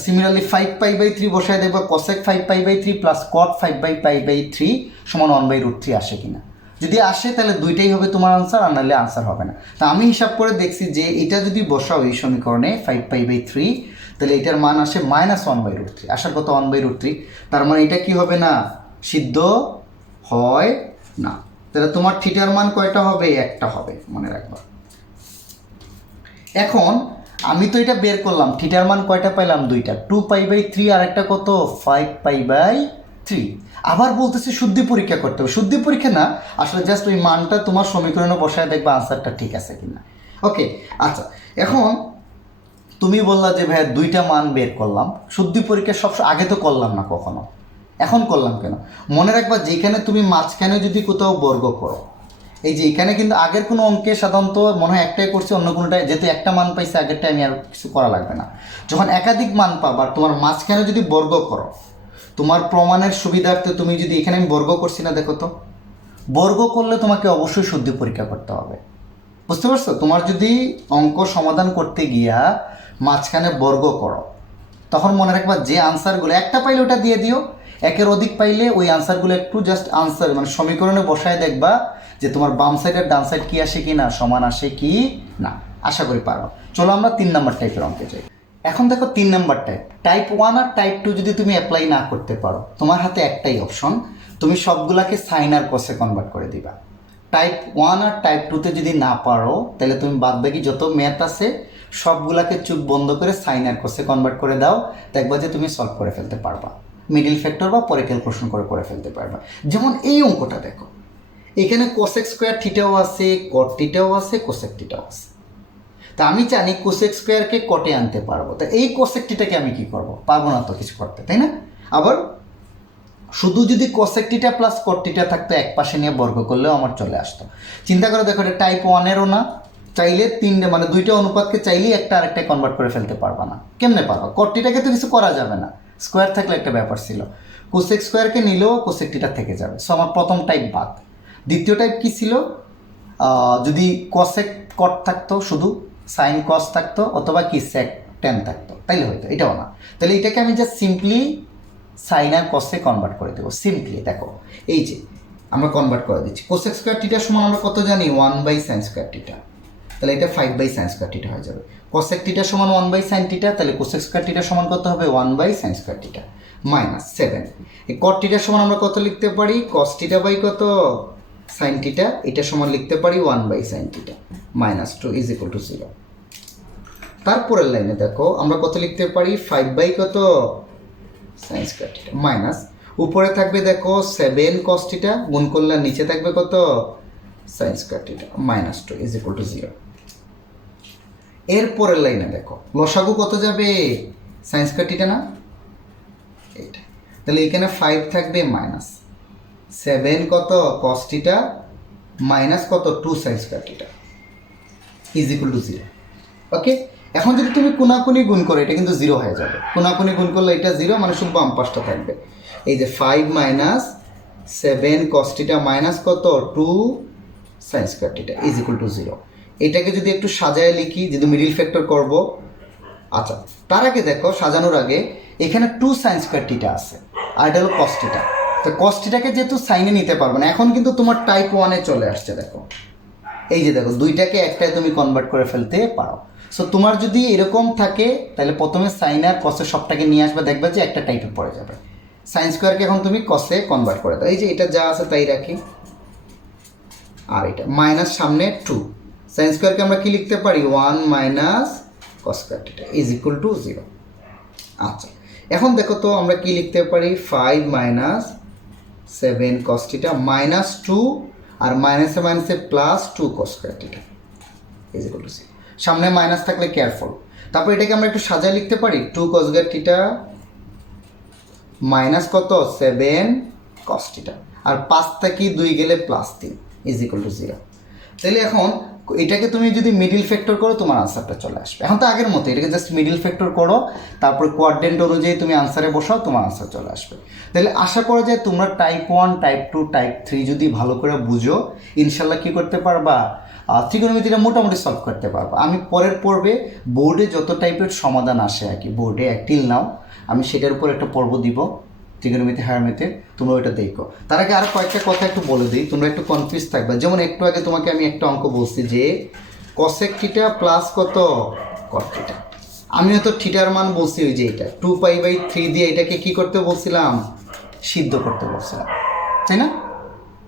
সিমিলারলি 5π/3 বসায় দেখবা cosec 5π/3 প্লাস cot 5π/3 সমান 1/√3 আসে কিনা। যদি আসে তাহলে দুইটাই হবে তোমার আনসার, আর নাহলে আনসার হবে না। তা আমি হিসাব করে দেখছি যে এটা যদি বসাও এই সমীকরণে 5π/3, তাহলে এটার মান আসে -1/√3, আসার কত 1/√3, তার মানে এটা কি হবে না? সিদ্ধ হয় না। তাহলে তোমার থিটার মান কয়টা হবে? একটা হবে, মনে রাখবা। এখন আমি তো এটা বের করলাম, থিটার মান কয়টা পাইলাম? দুইটা, 2π/3 আর একটা কত 5π/3। আবার বলতেছি শুদ্ধি পরীক্ষা করতে হবে, শুদ্ধি পরীক্ষা না, আসলে জাস্ট ওই মানটা তোমার সমীকরণে বসায় দেখবা আনসারটা ঠিক আছে কিনা। ওকে, আচ্ছা, এখন তুমি বললা যে ভাইয়া দুইটা মান বের করলাম, শুদ্ধি পরীক্ষা সব আগে তো করলাম না কখনো, এখন করলাম কেন? মনে রাখবা যেখানে তুমি মাঝখানে যদি কোথাও বর্গ করো, এই যে এখানে কিন্তু আগের কোনো অঙ্কে সাধারণত মনে হয় একটাই করছে, অন্য কোনোটাই, যেহেতু একটা মান পাইছে আগেরটা আমি আর কিছু করা লাগবে না। যখন একাধিক মান পাবা, তোমার মাঝখানে যদি বর্গ করো, তোমার প্রমাণের সুবিধার্থে তুমি যদি এখানে আমি বর্গ করছি না, দেখো তো, বর্গ করলে তোমাকে অবশ্যই শুদ্ধি পরীক্ষা করতে হবে, বুঝতে পারছো? তোমার যদি অঙ্ক সমাধান করতে গিয়া মাঝখানে বর্গ করো, তখন মনে রাখবা যে আনসারগুলো একটা পাইলে ওটা দিয়ে দিও, একের অধিক পাইলে ওই আনসারগুলো একটু জাস্ট আনসার মানে সমীকরণে বসায় দেখবা যে তোমার বাম সাইড আর ডান সাইড কি আসে কি না, সমান আসে কি না। আশা করি পারো। চলো আমরা 3 নাম্বার টাইপের অঙ্কে যাই। এখন দেখো 3 নাম্বার টাইপ 1 আর টাইপ 2 যদি তুমি অ্যাপ্লাই না করতে পারো, তোমার হাতে একটাই অপশন, তুমি সবগুলাকে সাইন আর কসে কনভার্ট করে দিবা। টাইপ 1 আর টাইপ 2তে যদি না পারো, তাহলে তুমি বাদবাকি যত ম্যাথ আছে সবগুলাকে চোখ বন্ধ করে সাইন আর কসে কনভার্ট করে দাও, দেখবা যে তুমি সলভ করে ফেলতে পারবা, মিডিল ফ্যাক্টর বা পরে ক্যালকুলেশন করে ফেলতে পারবা। যেমন এই অঙ্কটা দেখো, এখানে কোসেক স্কোয়ার থিটাও আছে, কট থিটাও আছে, কোসেক থিটাও আছে। তা আমি জানি কোসেক স্কোয়ারকে কটে আনতে পারবো, তা এই কোসেক থিটাকে আমি কি করব? পারবো না তো কিছু করতে, তাই না? আবার শুধু যদি cosec theta plus cot theta থাকতো, এক পাশে নিয়ে বর্গ করলেও আমার চলে আসতো। চিন্তা করে দেখো, এটা টাইপ 1-এরও না, চাইলে তিনটে মানে দুইটা অনুপাতকে চাইলেই একটা আরেকটায় কনভার্ট করে ফেলতে পারবা না। কেমনে পারবা? কট থিটাকে তো কিছু করা যাবে না, স্কোয়ার থাকলে একটা ব্যাপার ছিল, কোসেক স্কোয়ারকে নিলেও কোসেক থিটা থেকে যাবে। সো আমার প্রথম টাইপ বাদ। দ্বিতীয় টাইপ কি ছিল? যদি কসেক কট থাকতো, শুধু সাইন কস থাকতো, অথবা কি সেক টেন থাকতো, তাইলে হয়তো, এটাও না। তাহলে এটাকে আমি জাস্ট সিম্পলি সাইন আর কসে কনভার্ট করে দেবো। সিম্পলি দেখো, এই যে আমরা কনভার্ট করে দিচ্ছি, কোসেক স্কোয়ার থিটার সমান আমরা কত জানি? 1/sin স্কোয়ার থিটা, তাহলে এটা 5/sin স্কোয়ার থিটা হয়ে যাবে। কসেক থিটার সমান 1/sin থিটা, তাহলে কোসেক স্কোয়ার থিটার সমান কত হবে? 1/sin square theta -7। এই কট থিটার সমান আমরা কত লিখতে পারি? কস থিটা বাই কত? Sine theta. এটা সমান লিখতে পারি 1/sin থিটা -2 = 0। তারপরের লাইনে দেখো আমরা কত লিখতে পারি? 5 কত? sin স্কোয়ার থিটা মাইনাস, উপরে থাকবে দেখো 7 cos থিটা, গুণ করলে নিচে থাকবে কত? sin square theta -2 = 0। এরপরের লাইনে দেখো লসাগু কত যাবে? sin স্কোয়ার থিটা না এইটা, তাহলে এখানে 5 থাকবে -7 কত? cos থিটা মাইনাস কত? 2 sin স্কোয়ার থিটা = 0। ওকে, এখন যদি তুমি কোনাকুনি গুণ করো, এটা কিন্তু 0 হয়ে যাবে। কোনাকুনি গুণ করলে এটা 0, মানে শুধু বাম পাশটা থাকবে। এই যে 5 - 7 cos থিটা মাইনাস কত? 2 sin স্কোয়ার থিটা = 0। এটাকে যদি একটু সাজায় লিখি, যদি মিডিল ফ্যাক্টর করব। আচ্ছা, তার আগে দেখো, সাজানোর আগে এখানে 2 sin স্কোয়ার থিটা আছে, আর এটা হলো cos থিটা। তো cos থিটাকে যেহেতু সাইনে নিতে পারবে না, এখন কিন্তু তোমার টাইপ 1-এ চলে আসছে। দেখো, এই যে দেখো, দুইটাকে একটায় তুমি কনভার্ট করে ফেলতে পারো। সো তোমার যদি এরকম থাকে, তাহলে প্রথমে সাইন আর কসে সবটাকে নিয়ে আসবে, দেখবে যে একটা টাইপে পড়ে যাবে। সাইন স্কোয়ারকে এখন তুমি কসে কনভার্ট করে দাও। এই যে এটা যা আছে তাই রাখি, আর এটা মাইনাস সামনে 2। সাইন স্কোয়ারকে আমরা কি লিখতে পারি? 1 - cos স্কোয়ার থিটা = 0। আচ্ছা, এখন দেখো তো আমরা কি লিখতে পারি? 5 - 7 cos থিটা -2, আর মাইনাসে মাইনাসে +2 cos স্কোয়ার থিটা = 0। সামনে মাইনাস থাকলে কেয়ারফুল। তারপর এটাকে আমরা একটু সাজায় লিখতে পারি, 2 cos স্কোয়ার থিটা মাইনাস কত? 7 cos থিটা। আর 5 থেকে 2 গেলে +3 ইজ ইকুয়াল টু 0। তাহলে এখন এটাকে তুমি যদি মিডিল ফ্যাক্টর করো তোমার আনসারটা চলে আসবে। এখন তো আগের মতো এটাকে জাস্ট মিডিল ফ্যাক্টর করো, তারপর কোয়াড্রেন্ট অনুযায়ী তুমি আনসারে বসাও, তোমার আনসার চলে আসবে। তাহলে আশা করা যায় তোমরা টাইপ 1, টাইপ 2, টাইপ 3 যদি ভালো করে বুঝো ইনশাল্লাহ কী করতে পারবা, ত্রিকোণমিতিটা মোটামুটি সলভ করতে পারবা। আমি পরের পর্বে বোর্ডে যত টাইপের সমাধান আসে আর কি বোর্ডে টিল নাও, আমি সেটার উপর একটা পর্ব দিব ত্রিকোণমিতি হায়ারমিতির, তোমরা ওইটা দেখো। তার আগে আরও কয়েকটা কথা একটু বলে দিই, তোমরা একটু কনফিউজ থাকবে। যেমন একটু আগে তোমাকে আমি একটা অঙ্ক বলছি যে কসেক থিটা প্লাস কত কট থিটা, আমিও তো থিটার মান বলছি ওই যে এটা 2π/3 দিয়ে এটাকে কি করতে বলছিলাম, সিদ্ধ করতে বলছিলাম, তাই না?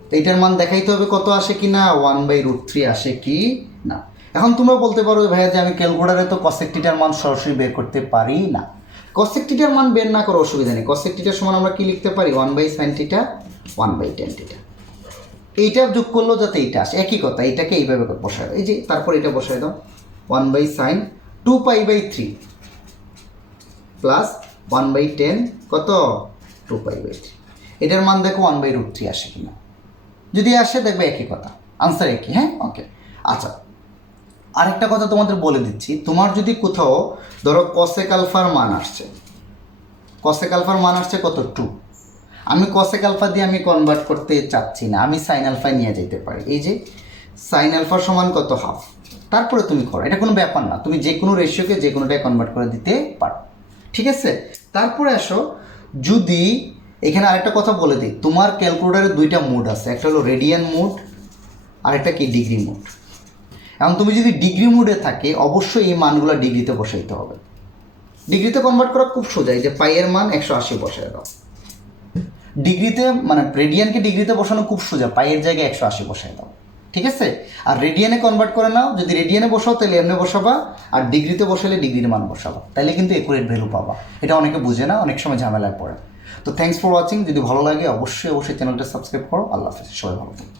তো এইটার মান দেখাইতে হবে কত আসে কি না, 1/√3 আসে কি না। এখন তোমরা বলতে পারো ভাইয়া যে আমি ক্যালকুলেটরে তো কসেক থিটার মান সরাসরি বের করতে পারি না। কসেক থিটার মান বের না করো অসুবিধা নেই। কসেক থিটার সমান আমরা কি লিখতে পারি, 1/sin থিটা 1/tan থিটা। এইটা যোগ করলেও যাতে এইটা আসে, একই কথা, এইটাকে এইভাবে বসায় দাও, এই যে তারপর এটা বসায় দাও 1/sin 2π/3 প্লাস 1/tan কত 2π/3, এটার মান দেখো 1/√3 আসে কিনা, যদি আসে দেখবে একই কথা, আনসার একই। হ্যাঁ, ওকে। আচ্ছা, আরেকটা কথা তোমাদের বলে দিচ্ছি, তোমার যদি কোথাও ধরো কসেক আলফার মান আসছে, কসেক আলফার মান আসছে কত 2, আমি কসেক আলফা দিয়ে আমি কনভার্ট করতে চাচ্ছি না, আমি সাইন আলফায় নিয়ে যেতে পারি। এই যে সাইন আলফা সমান কত হাফ, তারপরে তুমি করো, এটা কোনো ব্যাপার না, তুমি যে কোনো রেশিওকে যে কোনোটায় কনভার্ট করে দিতে পারো, ঠিক আছে? তারপরে আসো, যদি এখানে আরেকটা কথা বলে দিই, তোমার ক্যালকুলেটারে দুইটা মোড আছে, একটা হলো রেডিয়ান মোড আর একটা কি ডিগ্রি মোড। এখন তুমি যদি ডিগ্রি মোডে থাকে অবশ্যই এই মানগুলো ডিগ্রিতে বসাইতে হবে। ডিগ্রিতে কনভার্ট করা খুব সোজা, এই যে পাইয়ের মান 180 বসায় দাও। ডিগ্রিতে মানে রেডিয়ানকে ডিগ্রিতে বসানো খুব সোজা, পাইয়ের জায়গায় 180 বসায় দাও, ঠিক আছে? আর রেডিয়ানে কনভার্ট করে নাও, যদি রেডিয়ানে বসাও তাহলে এমনি বসাবা, আর ডিগ্রিতে বসালে ডিগ্রির মান বসাবা, তাহলে কিন্তু একুরেট ভ্যালু পাবা। এটা অনেকে বুঝে না, অনেক সময় ঝামেলায় পড়ে। তো থ্যাঙ্কস ফর ওয়াচিং, যদি ভালো লাগে অবশ্যই চ্যানেলটা সাবস্ক্রাইব করো। আল্লাহ হাফেজ, সবাই ভালো থাকো।